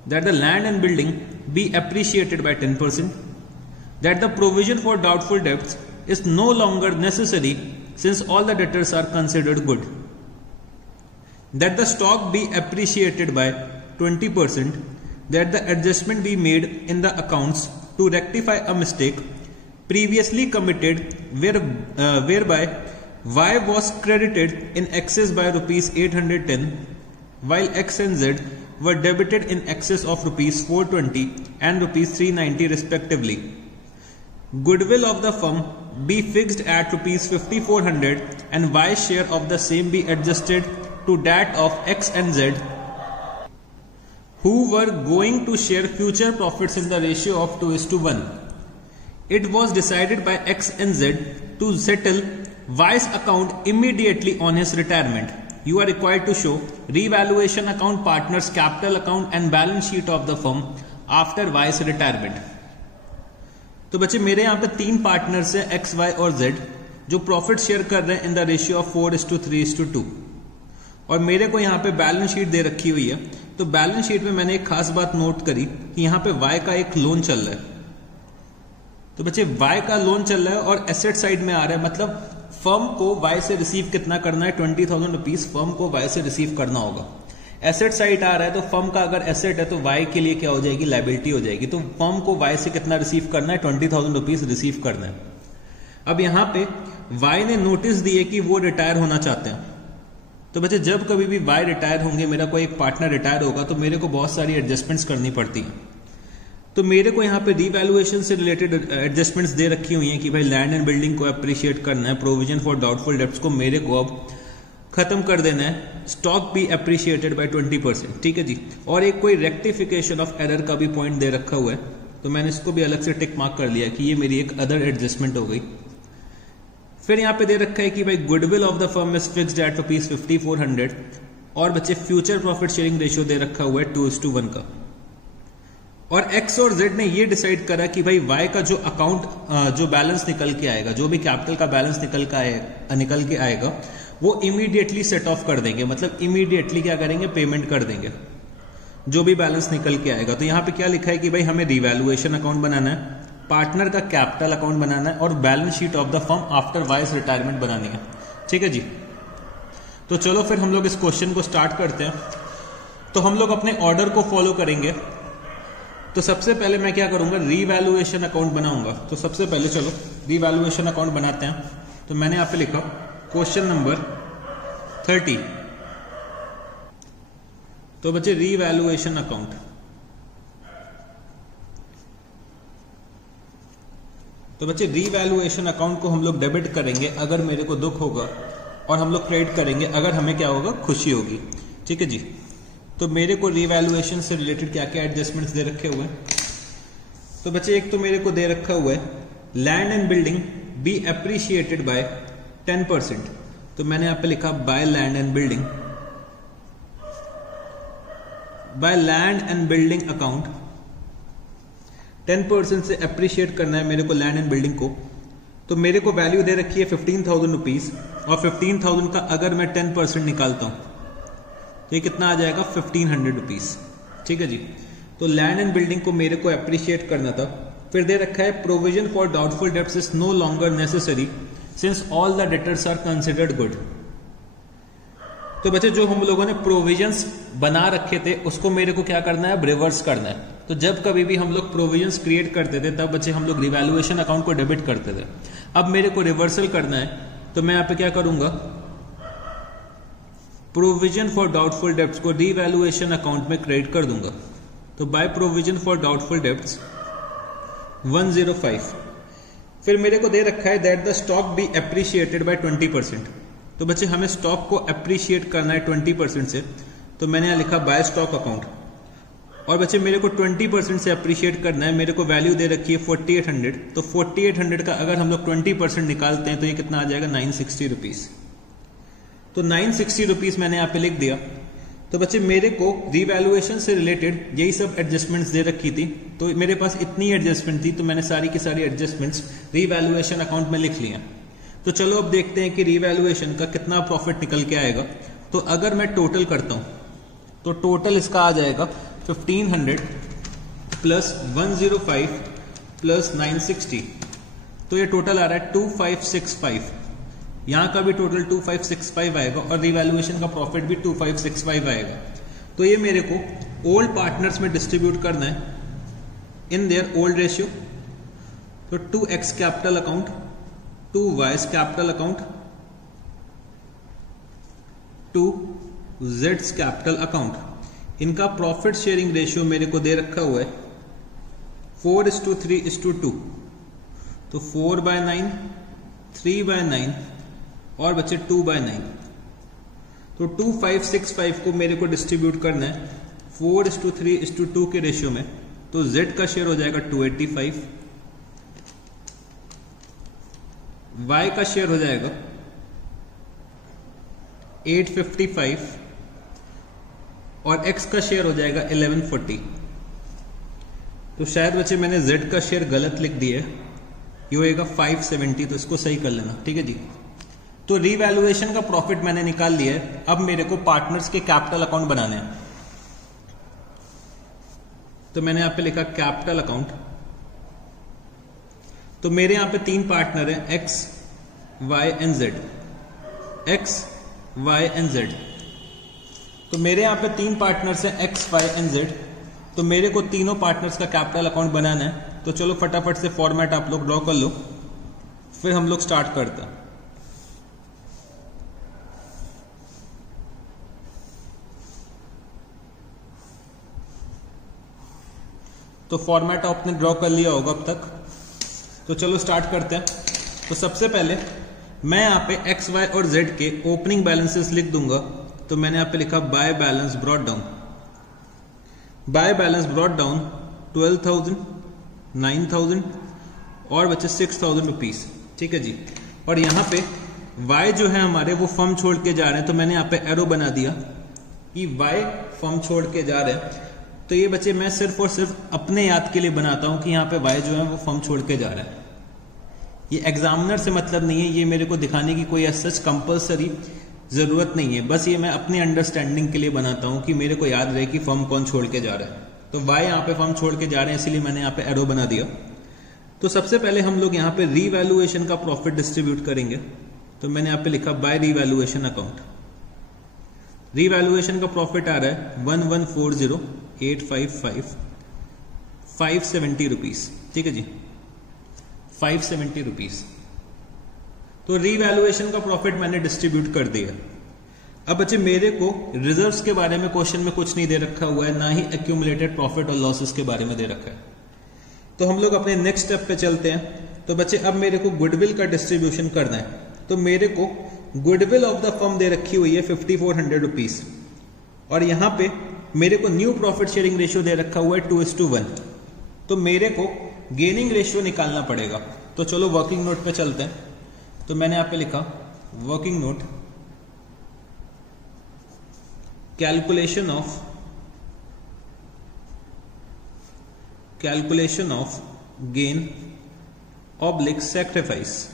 that the land and building be appreciated by 10%, that the provision for doubtful debts is no longer necessary since all the debtors are considered good, that the stock be appreciated by 20%, that the adjustment be made in the accounts to rectify a mistake previously committed whereby Y was credited in excess by rupees 810 while X and Z were debited in excess of rupees 420 and rupees 390 respectively. Goodwill of the firm be fixed at rupees 5,400 and Y share of the same be adjusted to that of X and Z who were going to share future profits in the ratio of 2:1. It was decided by X and Z to settle Y's account immediately on his retirement. You are required to show revaluation account, partners capital account and balance sheet of the firm after Y's retirement. तो बच्चे मेरे यहाँ पे 3 पार्टनर्स हैं X, Y और Z जो प्रॉफिट शेयर कर रहे हैं इन द रेशियो ऑफ 4:3:2 और मेरे को यहाँ पे बैलेंस शीट दे रखी हुई है। तो बैलेंस शीट में मैंने एक खास बात नोट करी कि यहाँ पे Y का एक लोन चल रहा है। तो बच्चे Y का लोन चल रहा है और एसेट साइड में आ रहा है, मतलब फर्म को Y से रिसीव कितना करना है, 20,000 रुपीज फर्म को Y से रिसीव करना होगा। एसेट साइड आ रहा है तो फर्म का अगर एसेट है तो Y के लिए क्या हो जाएगी, लायबिलिटी हो जाएगी। तो फर्म को Y से कितना रिसीव करना है, 20,000 रुपीज रिसीव करना है। अब यहाँ पे Y ने नोटिस दिए कि वो रिटायर होना चाहते हैं। तो बच्चे जब कभी भी Y रिटायर होंगे, मेरा कोई एक पार्टनर रिटायर होगा तो मेरे को बहुत सारी एडजस्टमेंट्स करनी पड़ती है। तो मेरे को यहाँ पे रीवैल्यूएशन से रिलेटेड एडजस्टमेंट्स दे रखी हुई हैं कि भाई लैंड एंड बिल्डिंग को अप्रिशिएट करना है, प्रोविजन फॉर डाउटफुल डेब्ट्स को मेरे को अब खत्म कर देना है, स्टॉक बी अप्रिशिएटेड बाय 20%, ठीक है जी। और एक कोई रेक्टिफिकेशन ऑफ एरर का भी पॉइंट दे रखा हुआ है, तो मैंने इसको भी अलग से टिक मार्क कर लिया कि ये मेरी एक अदर एडजस्टमेंट हो गई। फिर यहाँ पे दे रखा है कि भाई goodwill of the firm is fixed at ₹5,400 और बच्चे फ्यूचर प्रॉफिट शेयरिंग रेशियो दे रखा हुआ है 2:1 का। और X और Z ने ये डिसाइड करा कि भाई Y का जो अकाउंट जो बैलेंस निकल के आएगा, जो भी कैपिटल का बैलेंस निकल के आएगा वो इमीडिएटली सेट ऑफ कर देंगे, मतलब इमीडिएटली क्या करेंगे, पेमेंट कर देंगे जो भी बैलेंस निकल के आएगा। तो यहाँ पे क्या लिखा है कि भाई हमें रिवैल्यूएशन अकाउंट बनाना है, पार्टनर का कैपिटल अकाउंट बनाना है और balance sheet of the firm after wise retirement बनानी है, ठीक है जी। तो चलो फिर हम लोग इस क्वेश्चन को स्टार्ट करते हैं। तो हम लोग अपने ऑर्डर को फॉलो करेंगे। तो सबसे पहले मैं क्या करूंगा, रीवैल्यूएशन अकाउंट बनाऊंगा। तो सबसे पहले चलो रीवैल्यूएशन अकाउंट बनाते हैं। तो मैंने यहां पे लिखा क्वेश्चन नंबर 30। तो बच्चे रीवैल्यूएशन अकाउंट, तो बच्चे रीवैल्यूएशन अकाउंट को हम लोग डेबिट करेंगे अगर मेरे को दुख होगा और हम लोग क्रेडिट करेंगे अगर हमें क्या होगा, खुशी होगी, ठीक है जी। तो मेरे को रीवैल्यूएशन से रिलेटेड क्या क्या एडजस्टमेंट्स दे रखे हुए हैं। तो बच्चे एक तो मेरे को दे रखा हुआ है land and building be appreciated by 10%। तो मैंने यहां पे लिखा by land and building, by land and building account 10% से अप्रिशिएट करना है मेरे को लैंड एंड बिल्डिंग को। तो मेरे को वैल्यू दे रखी है 15,000 रुपीज और 15,000 का अगर मैं 10% निकालता हूं तो ये कितना आ जाएगा, 1,500 रुपीज, ठीक है जी। तो लैंड एंड बिल्डिंग को मेरे को अप्रिशिएट करना था। फिर दे रखा है provision for doubtful debts is no longer necessary since all the debtors are considered good. तो बच्चे जो हम लोगों ने प्रोविजंस बना रखे थे उसको मेरे को क्या करना है, अब रिवर्स करना है। तो जब कभी भी हम लोग प्रोविजंस क्रिएट करते थे तब बच्चे हम लोग रिवैल्यूएशन अकाउंट को डेबिट करते थे। अब मेरे को रिवर्सल करना है, तो मैं यहाँ पे क्या करूंगा, प्रोविजन फॉर डाउटफुल डेब्ट्स को रिवैल्यूएशन अकाउंट में क्रेडिट कर दूंगा। तो by provision for doubtful debts 105। फिर मेरे को दे रखा है that the stock be appreciated by 20%। तो बच्चे हमें स्टॉक को अप्रिशिएट करना है 20% से, तो मैंने यहां लिखा बाय स्टॉक अकाउंट। और बच्चे मेरे को 20% से अप्रिशिएट करना है, मेरे को वैल्यू दे रखी है 4,800। तो 4,800 का अगर हम लोग 20% निकालते हैं तो ये कितना आ जाएगा, 960 रुपीज। तो 960 रुपीज मैंने यहाँ पे लिख दिया। तो बच्चे मेरे को रीवैल्यूएशन से रिलेटेड यही सब एडजस्टमेंट्स दे रखी थी, तो मेरे पास इतनी एडजस्टमेंट थी, तो मैंने सारी की सारी एडजस्टमेंट्स रीवैल्यूएशन अकाउंट में लिख लिया। तो चलो अब देखते हैं कि रीवैल्यूएशन का कितना प्रॉफिट निकल के आएगा। तो अगर मैं टोटल करता हूं तो टोटल इसका आ जाएगा 1,500 प्लस 105 प्लस 960, तो ये टोटल आ रहा है 2,565। यहां का भी टोटल 2,565 आएगा और रिवैल्यूएशन का प्रॉफिट भी 2,565 आएगा। तो ये मेरे को ओल्ड पार्टनर्स में डिस्ट्रीब्यूट करना है इन देयर ओल्ड रेशियो। तो 2x capital account, 2y capital account, 2z capital account. इनका प्रॉफिट शेयरिंग रेशियो मेरे को दे रखा हुआ है 4:3:2। तो 4/9, 3/9 और बच्चे 2/9। तो 2,565 को मेरे को डिस्ट्रीब्यूट करना है 4:3:2 के रेशियो में, तो z का शेयर हो जाएगा 285, y का शेयर हो जाएगा 855 और x का शेयर हो जाएगा 1140। तो शायद बच्चे मैंने z का शेयर गलत लिख दिया है, ये होएगा 570, तो इसको सही कर लेना, ठीक है जी। तो रीवैल्यूएशन का प्रॉफिट मैंने निकाल लिया है। अब मेरे को पार्टनर्स के कैपिटल अकाउंट बनाने हैं, तो मैंने यहां पे लिखा कैपिटल अकाउंट। तो मेरे यहां पे 3 पार्टनर हैं, X, Y and Z, X, Y and Z. तो मेरे यहां पे 3 पार्टनर्स हैं, एक्स, वाई एंड जेड। तो मेरे को तीनों पार्टनर्स का कैपिटल अकाउंट बनाना है। तो चलो फटाफट से फॉर्मेट आप लोग ड्रॉ कर लो, फिर हम लोग स्टार्ट करते हैं। तो फॉर्मेट आपने ड्रॉ कर लिया होगा अब तक, तो चलो स्टार्ट करते हैं। तो सबसे पहले मैं यहां पे एक्स, वाई और जेड के ओपनिंग बैलेंसेस लिख दूंगा। तो मैंने यहां पे लिखा by balance brought down, by balance brought down 12,000, 9,000 और बचे 6,000 रुपीज, ठीक है जी। और यहां पे y जो है हमारे वो फर्म छोड़ के जा रहे हैं, तो मैंने यहाँ पे एरो बना दिया कि y फर्म छोड़ के जा रहे हैं। तो ये बच्चे मैं सिर्फ और सिर्फ अपने याद के लिए बनाता हूं कि यहाँ पे y जो है वो फर्म छोड़ के जा रहा है। ये एग्जामिनर से मतलब नहीं है, ये मेरे को दिखाने की कोई सच कंपलसरी जरूरत नहीं है, बस ये मैं अपनी अंडरस्टैंडिंग के लिए बनाता हूं कि मेरे को याद रहे कि फर्म कौन छोड़ के जा रहा है। तो y यहाँ पे फर्म छोड़ के जा रहे हैं, इसीलिए मैंने यहाँ पे एरो बना दिया। तो सबसे पहले हम लोग यहाँ पे रीवैल्यूएशन का प्रॉफिट डिस्ट्रीब्यूट करेंगे। तो मैंने यहाँ पे लिखा बाय रीवैल्यूएशन अकाउंट। रीवैल्यूएशन का प्रॉफिट आ रहा है 1140,855 570 रुपीज, ठीक है जी, 570 रुपीज। तो रीवैल्यूएशन का प्रॉफिट मैंने डिस्ट्रीब्यूट कर दिया। अब बच्चे मेरे को रिजर्व्स के बारे में क्वेश्चन में कुछ नहीं दे रखा हुआ है, ना ही एक्यूमुलेटेड प्रॉफिट और लॉसेस के बारे में दे रखा है। तो हम लोग अपने नेक्स्ट स्टेप पे चलते हैं। तो बच्चे अब मेरे को गुडविल का डिस्ट्रीब्यूशन करना है। तो मेरे को गुडविल ऑफ द फर्म दे रखी हुई है 5,400 रुपीज, और यहां पे मेरे को न्यू प्रॉफिट शेयरिंग रेशियो दे रखा हुआ है 2:1। तो मेरे को गेनिंग रेशियो निकालना पड़ेगा। तो चलो वर्किंग नोट पे चलते हैं। तो मैंने यहां पे लिखा working note, calculation of gain oblique sacrifice.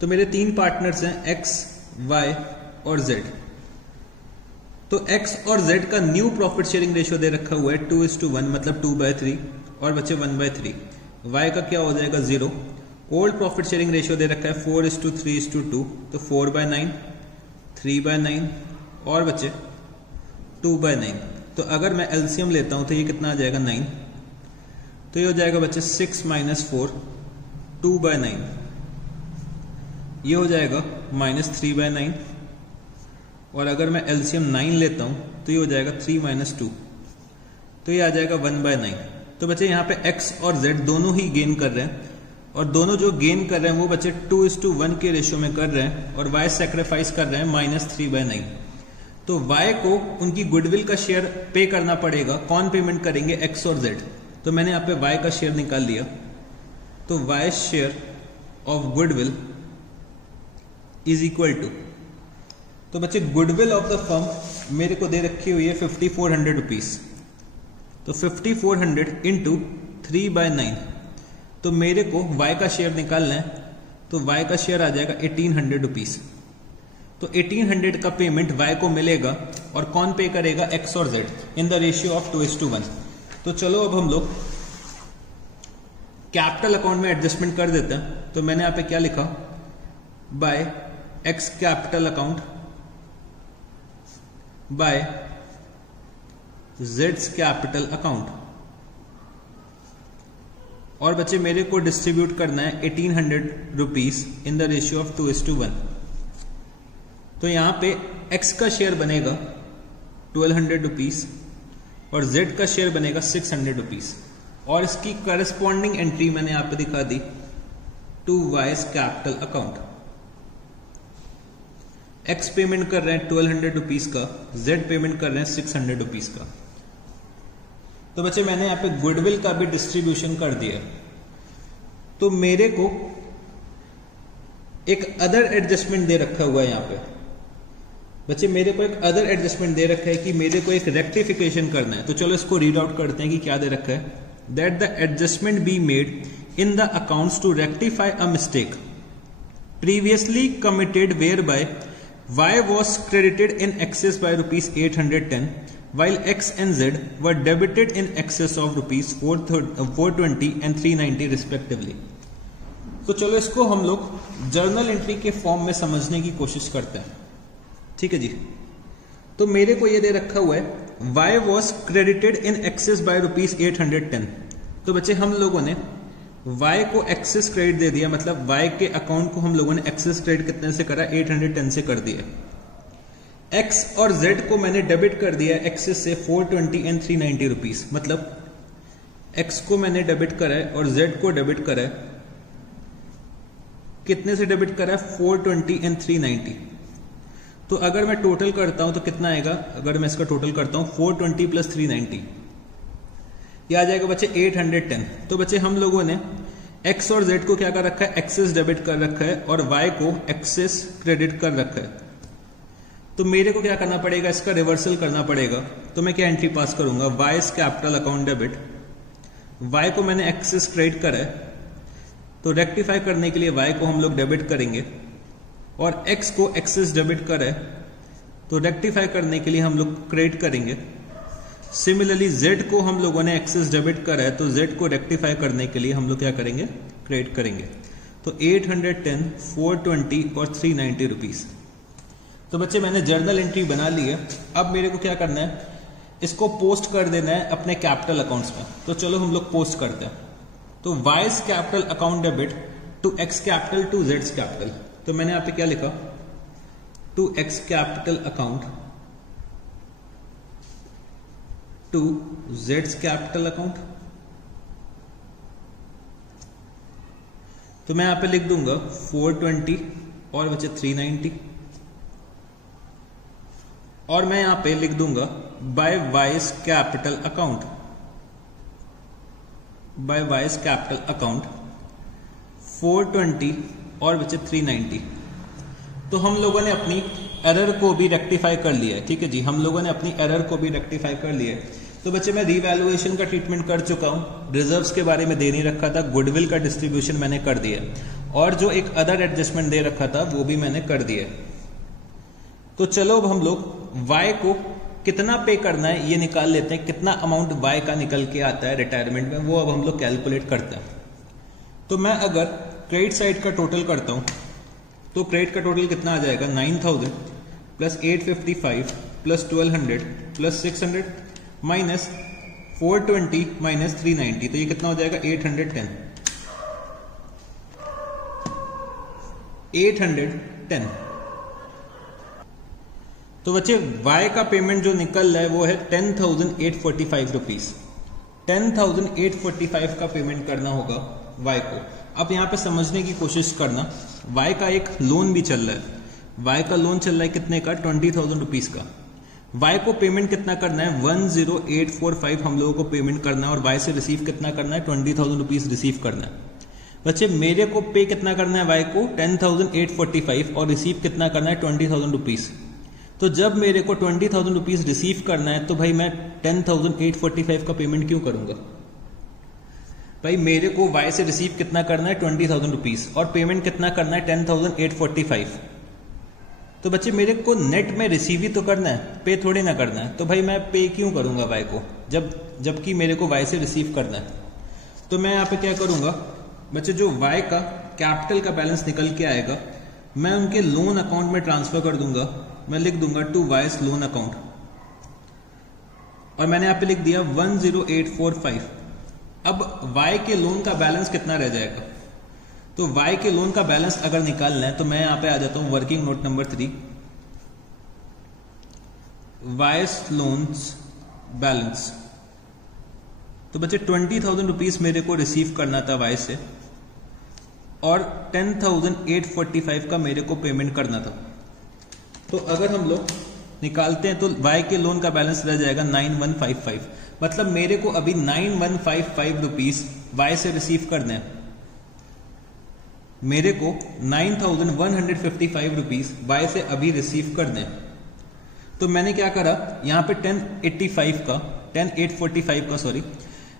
तो मेरे 3 पार्टनर्स हैं, एक्स, वाई और जेड। तो एक्स और जेड का न्यू प्रॉफिट शेयरिंग रेशियो दे रखा हुआ है 2:1, मतलब 2/3 और बचे 1/3। वाई का क्या हो जाएगा 0। ओल्ड प्रॉफिट शेयरिंग रेशियो दे रखा है 4:3:2, तो 4/9, 3/9 और बचे 2/9। तो अगर मैं एलसीएम लेता हूं तो ये कितना आ जाएगा 9। तो ये हो जाएगा बच्चे 6 - 4, 2/9। ये हो जाएगा -3/9। और अगर मैं एलसीएम 9 लेता हूं तो ये हो जाएगा 3 - 2, तो ये आ जाएगा 1/9। तो बच्चे यहाँ पे x और z दोनों ही गेन कर रहे हैं, और दोनों जो गेन कर रहे हैं वो बच्चे 2:1 के रेशियो में कर रहे हैं, और y सेक्रीफाइस कर रहे हैं -3/9। तो y को उनकी गुडविल का शेयर पे करना पड़ेगा। कौन पेमेंट करेंगे? x और z। तो मैंने यहाँ पे y का शेयर निकाल लिया। तो y share of goodwill is equal to, तो बच्चे गुडविल ऑफ द फर्म मेरे को दे रखी हुई है 5,400 रुपीज। तो 5,400 इंटू 3/9, तो मेरे को y का शेयर निकालना है। तो y का शेयर आ जाएगा 1,800 रुपीज। तो 1,800 का पेमेंट y को मिलेगा, और कौन पे करेगा? x और z in the ratio of 2:1। तो चलो अब हम लोग कैपिटल अकाउंट में एडजस्टमेंट कर देते हैं। तो मैंने यहां पे क्या लिखा? By x capital account by z's capital account. और बच्चे मेरे को डिस्ट्रीब्यूट करना है 1,800 rupees in the ratio of 2:1। तो यहां पे x का शेयर बनेगा 1,200 रुपीज और z का शेयर बनेगा 600 रुपीज, और इसकी करस्पॉन्डिंग एंट्री मैंने यहां पे दिखा दी to y's capital account. X payment कर रहे हैं 1200 रुपीज का, जेड पेमेंट कर रहे हैं 600 रुपीज का। तो बच्चे मैंने यहाँ पे गुडविल का भी डिस्ट्रीब्यूशन कर दिया। तो मेरे को एक अदर एडजस्टमेंट दे रखा हुआ है यहाँ पे बच्चे, मेरे को एक अदर एडजस्टमेंट दे रखा है कि मेरे को एक रेक्टिफिकेशन करना है। तो चलो इसको रीड आउट करते हैं कि क्या दे रखा है। That the adjustment be made in the accounts to rectify a mistake previously committed whereby Y was credited in excess by rupees 810 while X and Z were debited in excess of rupees 420 and 390 respectively। तो चलो इसको हम लोग जर्नल एंट्री के फॉर्म में समझने की कोशिश करते हैं। ठीक है जी। तो मेरे को ये दे रखा हुआ है Y was credited in excess by rupees 810। तो बच्चे हम लोगों ने Y को एक्सेस क्रेडिट दे दिया, मतलब Y के अकाउंट को हम लोगों ने एक्सेस क्रेडिट कितने से करा, 810 से कर दिया। X और Z को मैंने डेबिट कर दिया एक्सेस से 420 एंड 390 रुपीज, मतलब X को मैंने डेबिट करा है और Z को डेबिट करा है, कितने से डेबिट करा है, 420 एंड 390। तो अगर मैं टोटल करता हूं तो कितना आएगा, अगर मैं इसका टोटल करता हूं 420 प्लस 390, यह आ जाएगा बच्चे 810। तो बच्चे हम लोगों ने X और Z को क्या कर रखा है, एक्सेस डेबिट कर रखा है और Y को एक्सेस क्रेडिट कर रखा है। तो मेरे को क्या करना पड़ेगा, इसका रिवर्सल करना पड़ेगा। तो मैं क्या एंट्री पास करूंगा, wise capital account debit, Y को मैंने एक्सेस क्रेडिट करा है तो रेक्टिफाई करने के लिए Y को हम लोग डेबिट करेंगे और X को एक्सेस डेबिट करा है तो रेक्टिफाई करने के लिए हम लोग क्रेडिट करेंगे। सिमिलरली Z को हम लोगों ने एक्सेस डेबिट करा है तो Z को रेक्टिफाई करने के लिए हम लोग क्या करेंगे, क्रेडिट करेंगे। तो 810, 420 और 390 रुपीज। तो बच्चे मैंने जर्नल एंट्री बना ली है। अब मेरे को क्या करना है, इसको पोस्ट कर देना है अपने कैपिटल अकाउंट्स में। तो चलो हम लोग पोस्ट करते हैं। तो Y's capital account debit to X capital to जेड्स कैपिटल। तो मैंने यहां पे क्या लिखा, to X capital account to जेड्स कैपिटल अकाउंट। तो मैं यहां पे लिख दूंगा 420 और बचे 390 और मैं यहां पे लिख दूंगा by Y's capital account, by Y's capital account 420 और बचे 390। तो हम लोगों ने अपनी एरर को भी रेक्टिफाई कर लिया है। ठीक है जी, हम लोगों ने अपनी एरर को भी रेक्टिफाई कर लिया है। तो बच्चे मैं रीवैल्यूएशन का ट्रीटमेंट कर चुका हूं, रिजर्व्स के बारे में दे नहीं रखा था, गुडविल का डिस्ट्रीब्यूशन मैंने कर दिया और जो एक अदर एडजस्टमेंट दे रखा था वो भी मैंने कर दिया। तो चलो अब हम लोग Y को कितना पे करना है ये निकाल लेते हैं, कितना अमाउंट Y का निकल के आता है रिटायरमेंट में, वो अब हम लोग कैलकुलेट करते हैं। तो मैं अगर क्रेडिट साइड का टोटल करता हूं तो क्रेडिट का टोटल कितना आ जाएगा, 9000 plus 855 plus 1200 plus 600 minus 420 minus 390। तो ये कितना हो जाएगा, 810। तो बच्चे Y का पेमेंट जो निकल रहा है वो है 10,845 रुपीज। 10,845 का पेमेंट करना होगा Y को। अब यहां पे समझने की कोशिश करना, Y का एक लोन भी चल रहा है। Y का लोन चल रहा है कितने का, 20,000 रुपीज का। Y को पेमेंट कितना करना है, 10845 हम लोगों को पेमेंट करना है और Y से रिसीव कितना करना है, 20,000 रुपीज रिसीव करना है। बच्चे मेरे को पे कितना करना है Y को, 10,845 और रिसीव कितना करना है, 20,000 रुपीज। तो जब मेरे को 20,000 रुपीज रिसीव करना है तो भाई मैं 10,845 का पेमेंट क्यों करूंगा। भाई मेरे को Y से रिसीव कितना करना है, 20,000 रुपीज और पेमेंट कितना करना है, 10,845। तो बच्चे मेरे को नेट में रिसीव ही तो करना है, पे थोड़ी ना करना है। तो भाई मैं पे क्यों करूंगा Y को, जबकि मेरे को Y से रिसीव करना है। तो मैं यहाँ पे क्या करूंगा बच्चे, जो Y का कैपिटल का बैलेंस निकल के आएगा मैं उनके लोन अकाउंट में ट्रांसफर कर दूंगा। मैं लिख दूंगा टू वाइज लोन अकाउंट और मैंने यहां पे लिख दिया 10845। अब Y के लोन का बैलेंस कितना रह जाएगा, तो Y के लोन का बैलेंस अगर निकालना है तो मैं यहां पे आ जाता हूं working note number 3, Y's loans balance. तो बच्चे 20,000 रुपीज मेरे को रिसीव करना था Y से और 10,845 का मेरे को पेमेंट करना था। तो अगर हम लोग निकालते हैं तो y के लोन का बैलेंस रह जाएगा 9155। मतलब मेरे को अभी 9155 रुपीज y से रिसीव करने हैं। मेरे को 9155 रुपीज y से अभी रिसीव करने हैं। तो मैंने क्या करा, यहां पे 10845 का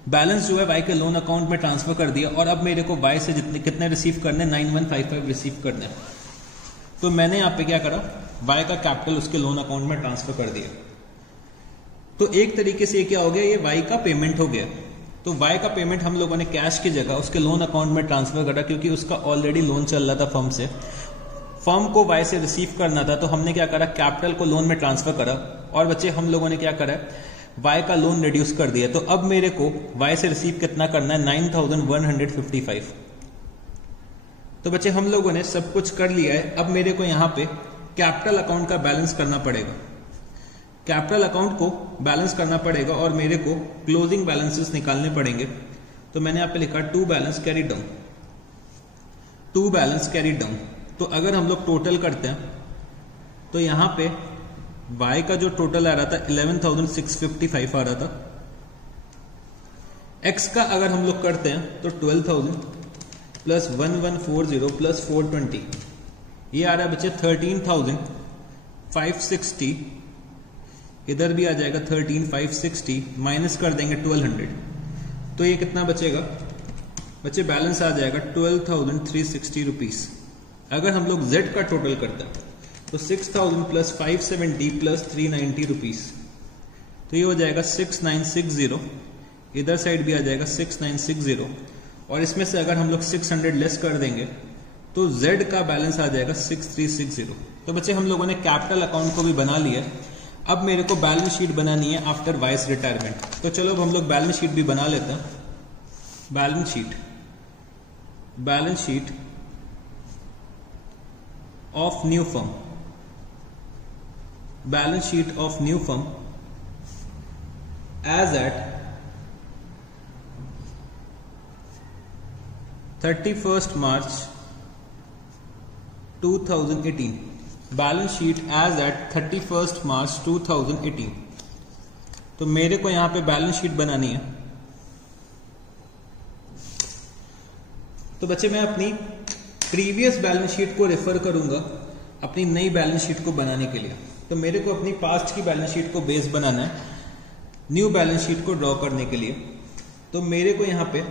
बैलेंस जो है y के लोन अकाउंट में ट्रांसफर कर दिया, और अब मेरे को y से कितने रिसीव करने, 9155 रिसीव करने। तो मैंने यहां पे क्या करा, y का कैपिटल उसके लोन अकाउंट में ट्रांसफर कर दिया। तो एक तरीके से क्या हो गया, ये y का पेमेंट हो गया। तो y का पेमेंट हम लोगों ने कैश की जगह उसके लोन अकाउंट में ट्रांसफर करा, क्योंकि उसका ऑलरेडी लोन चल रहा था फर्म से। फर्म को y से रिसीव करना था, तो हमने क्या करा, कैपिटल को लोन में ट्रांसफर करा, और बच्चे हम लोगों ने क्या करा, y का लोन रिड्यूस कर दिया। तो अब मेरे को y से रिसीव कितना करना है, 9155। तो बच्चे हम लोगों ने सब कुछ कर लिया है। अब मेरे को यहां पे कैपिटल अकाउंट का बैलेंस करना पड़ेगा। कैपिटल अकाउंट को बैलेंस करना पड़ेगा और मेरे को क्लोजिंग बैलेंसेस निकालने पड़ेंगे। तो मैंने यहां पे लिखा to balance carry down, to balance carry down. तो अगर हम लोग टोटल करते हैं तो यहां पे y का जो टोटल आ रहा था 11,655 आ रहा था। x का अगर हम लोग करते हैं तो 12,000 प्लस 1140 प्लस 420, ये आ रहा है बच्चे 13,560। इधर भी आ जाएगा 13,560, माइनस कर देंगे 1,200, तो ये कितना बचेगा बच्चे, बैलेंस आ जाएगा 12,360 रुपीज। अगर हम लोग z का टोटल करते हैं तो 6,000 प्लस 570 प्लस 390 रुपीज, तो ये हो जाएगा 6960। इधर साइड भी आ जाएगा 6960, और इसमें से अगर हम लोग 600 लेस कर देंगे तो z का बैलेंस आ जाएगा 6360। तो बच्चे हम लोगों ने कैपिटल अकाउंट को भी बना लिया। अब मेरे को बैलेंस शीट बनानी है आफ्टर वाइस रिटायरमेंट। तो चलो अब हम लोग बैलेंस शीट भी बना लेते हैं। Balance sheet of new firm, balance sheet of new firm as at 31st March 2018। Balance sheet as at 31st March 2018। तो मेरे को यहां पे बैलेंस शीट बनानी है। तो बच्चे मैं अपनी प्रीवियस बैलेंस शीट को रेफर करूंगा अपनी नई बैलेंस शीट को बनाने के लिए। तो मेरे को अपनी पास्ट की बैलेंस शीट को बेस बनाना है न्यू बैलेंस शीट को ड्रॉ करने के लिए। तो मेरे को यहां पे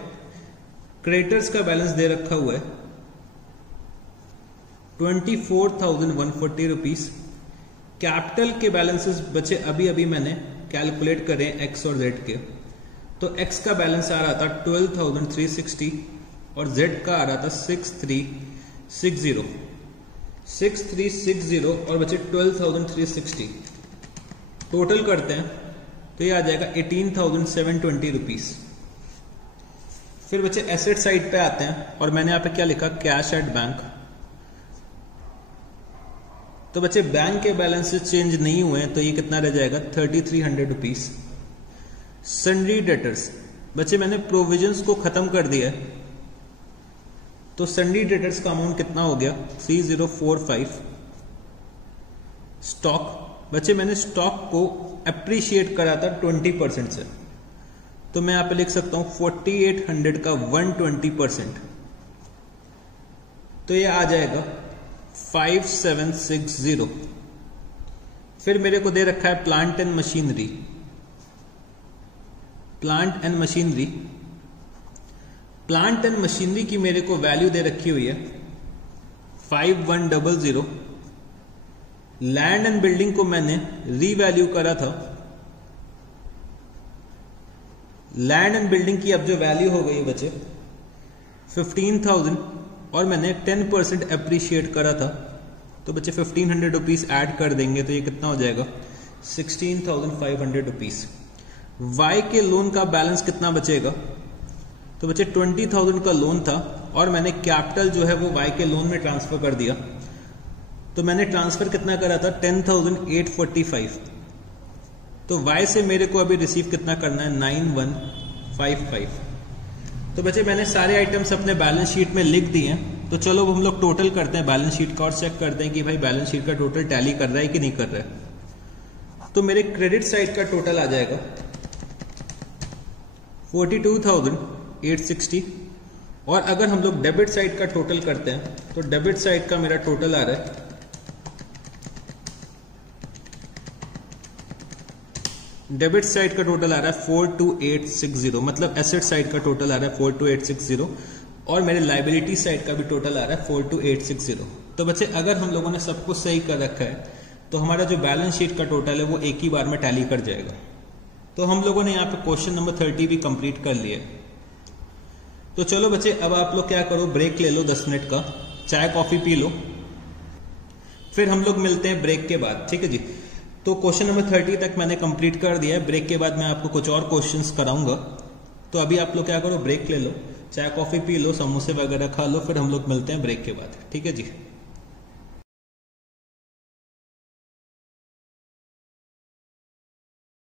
क्रेडिटर्स का बैलेंस दे रखा हुआ है 24,140 रुपीज। कैपिटल के बैलेंसेस बचे अभी अभी मैंने कैलकुलेट करे एक्स और जेड के। तो एक्स का बैलेंस आ रहा था 12,360 और जेड का आ रहा था 6360 और बचे 12,360। टोटल करते हैं तो ये आ जाएगा 18,720 रुपीज। फिर बच्चे एसेट साइड पे आते हैं और मैंने यहां पे क्या लिखा, कैश एट बैंक। तो बच्चे बैंक के बैलेंसेस चेंज नहीं हुए तो ये कितना रह जाएगा 3,300 रुपीज। सन्ड्री डेटर्स, बच्चे मैंने प्रोविजंस को खत्म कर दिया है तो सन्ड्री डेटर्स का अमाउंट कितना हो गया 3045। स्टॉक, बच्चे मैंने स्टॉक को अप्रिशिएट करा था 20% से, तो मैं यहां पे लिख सकता हूं 4800 का 120%, तो ये आ जाएगा 5760। फिर मेरे को दे रखा है plant and machinery. Plant and machinery की मेरे को वैल्यू दे रखी हुई है 5100। लैंड एंड बिल्डिंग को मैंने रीवैल्यू करा था। लैंड एंड बिल्डिंग की अब जो वैल्यू हो गई बचे 15,000 और मैंने 10% अप्रिशिएट करा था, तो बच्चे 1,500 रुपीज ऐड कर देंगे तो ये कितना हो जाएगा 16,500 रुपीज। वाई के लोन का बैलेंस कितना बचेगा, तो बच्चे 20,000 का लोन था और मैंने कैपिटल जो है वो वाई के लोन में ट्रांसफर कर दिया। तो मैंने ट्रांसफर कितना करा था 10,845। तो वाई से मेरे को अभी रिसीव कितना करना है 9,155। तो बच्चे मैंने सारे आइटम्स अपने बैलेंस शीट में लिख दिए हैं। तो चलो अब हम लोग टोटल करते हैं बैलेंस शीट का और चेक करते हैं कि भाई बैलेंस शीट का टोटल टैली कर रहा है कि नहीं कर रहा है। तो मेरे क्रेडिट साइड का टोटल आ जाएगा 42,860 और अगर हम लोग डेबिट साइड का टोटल करते हैं तो डेबिट साइड का मेरा टोटल आ रहा है डेबिट साइड का टोटल आ रहा है 42860, मतलब एसेट साइड का टोटल आ रहा है 42860 और मेरे लाइबिलिटी साइड का भी टोटल आ रहा है 42860। तो बच्चे अगर हम लोगों ने सब कुछ सही कर रखा है तो हमारा जो बैलेंस शीट का टोटल है वो एक ही बार में टैली कर जाएगा। तो हम लोगों ने यहाँ पे क्वेश्चन नंबर 30 भी कंप्लीट कर लिया। तो चलो बच्चे अब आप लोग क्या करो, ब्रेक ले लो 10 मिनट का, चाय कॉफी पी लो, फिर हम लोग मिलते हैं ब्रेक के बाद, ठीक है जी। तो क्वेश्चन नंबर 30 तक मैंने कंप्लीट कर दिया है। ब्रेक के बाद मैं आपको कुछ और क्वेश्चंस कराऊंगा। तो अभी आप लोग क्या करो, ब्रेक ले लो, चाय कॉफी पी लो, समोसे वगैरह खा लो, फिर हम लोग मिलते हैं ब्रेक के बाद, ठीक है जी।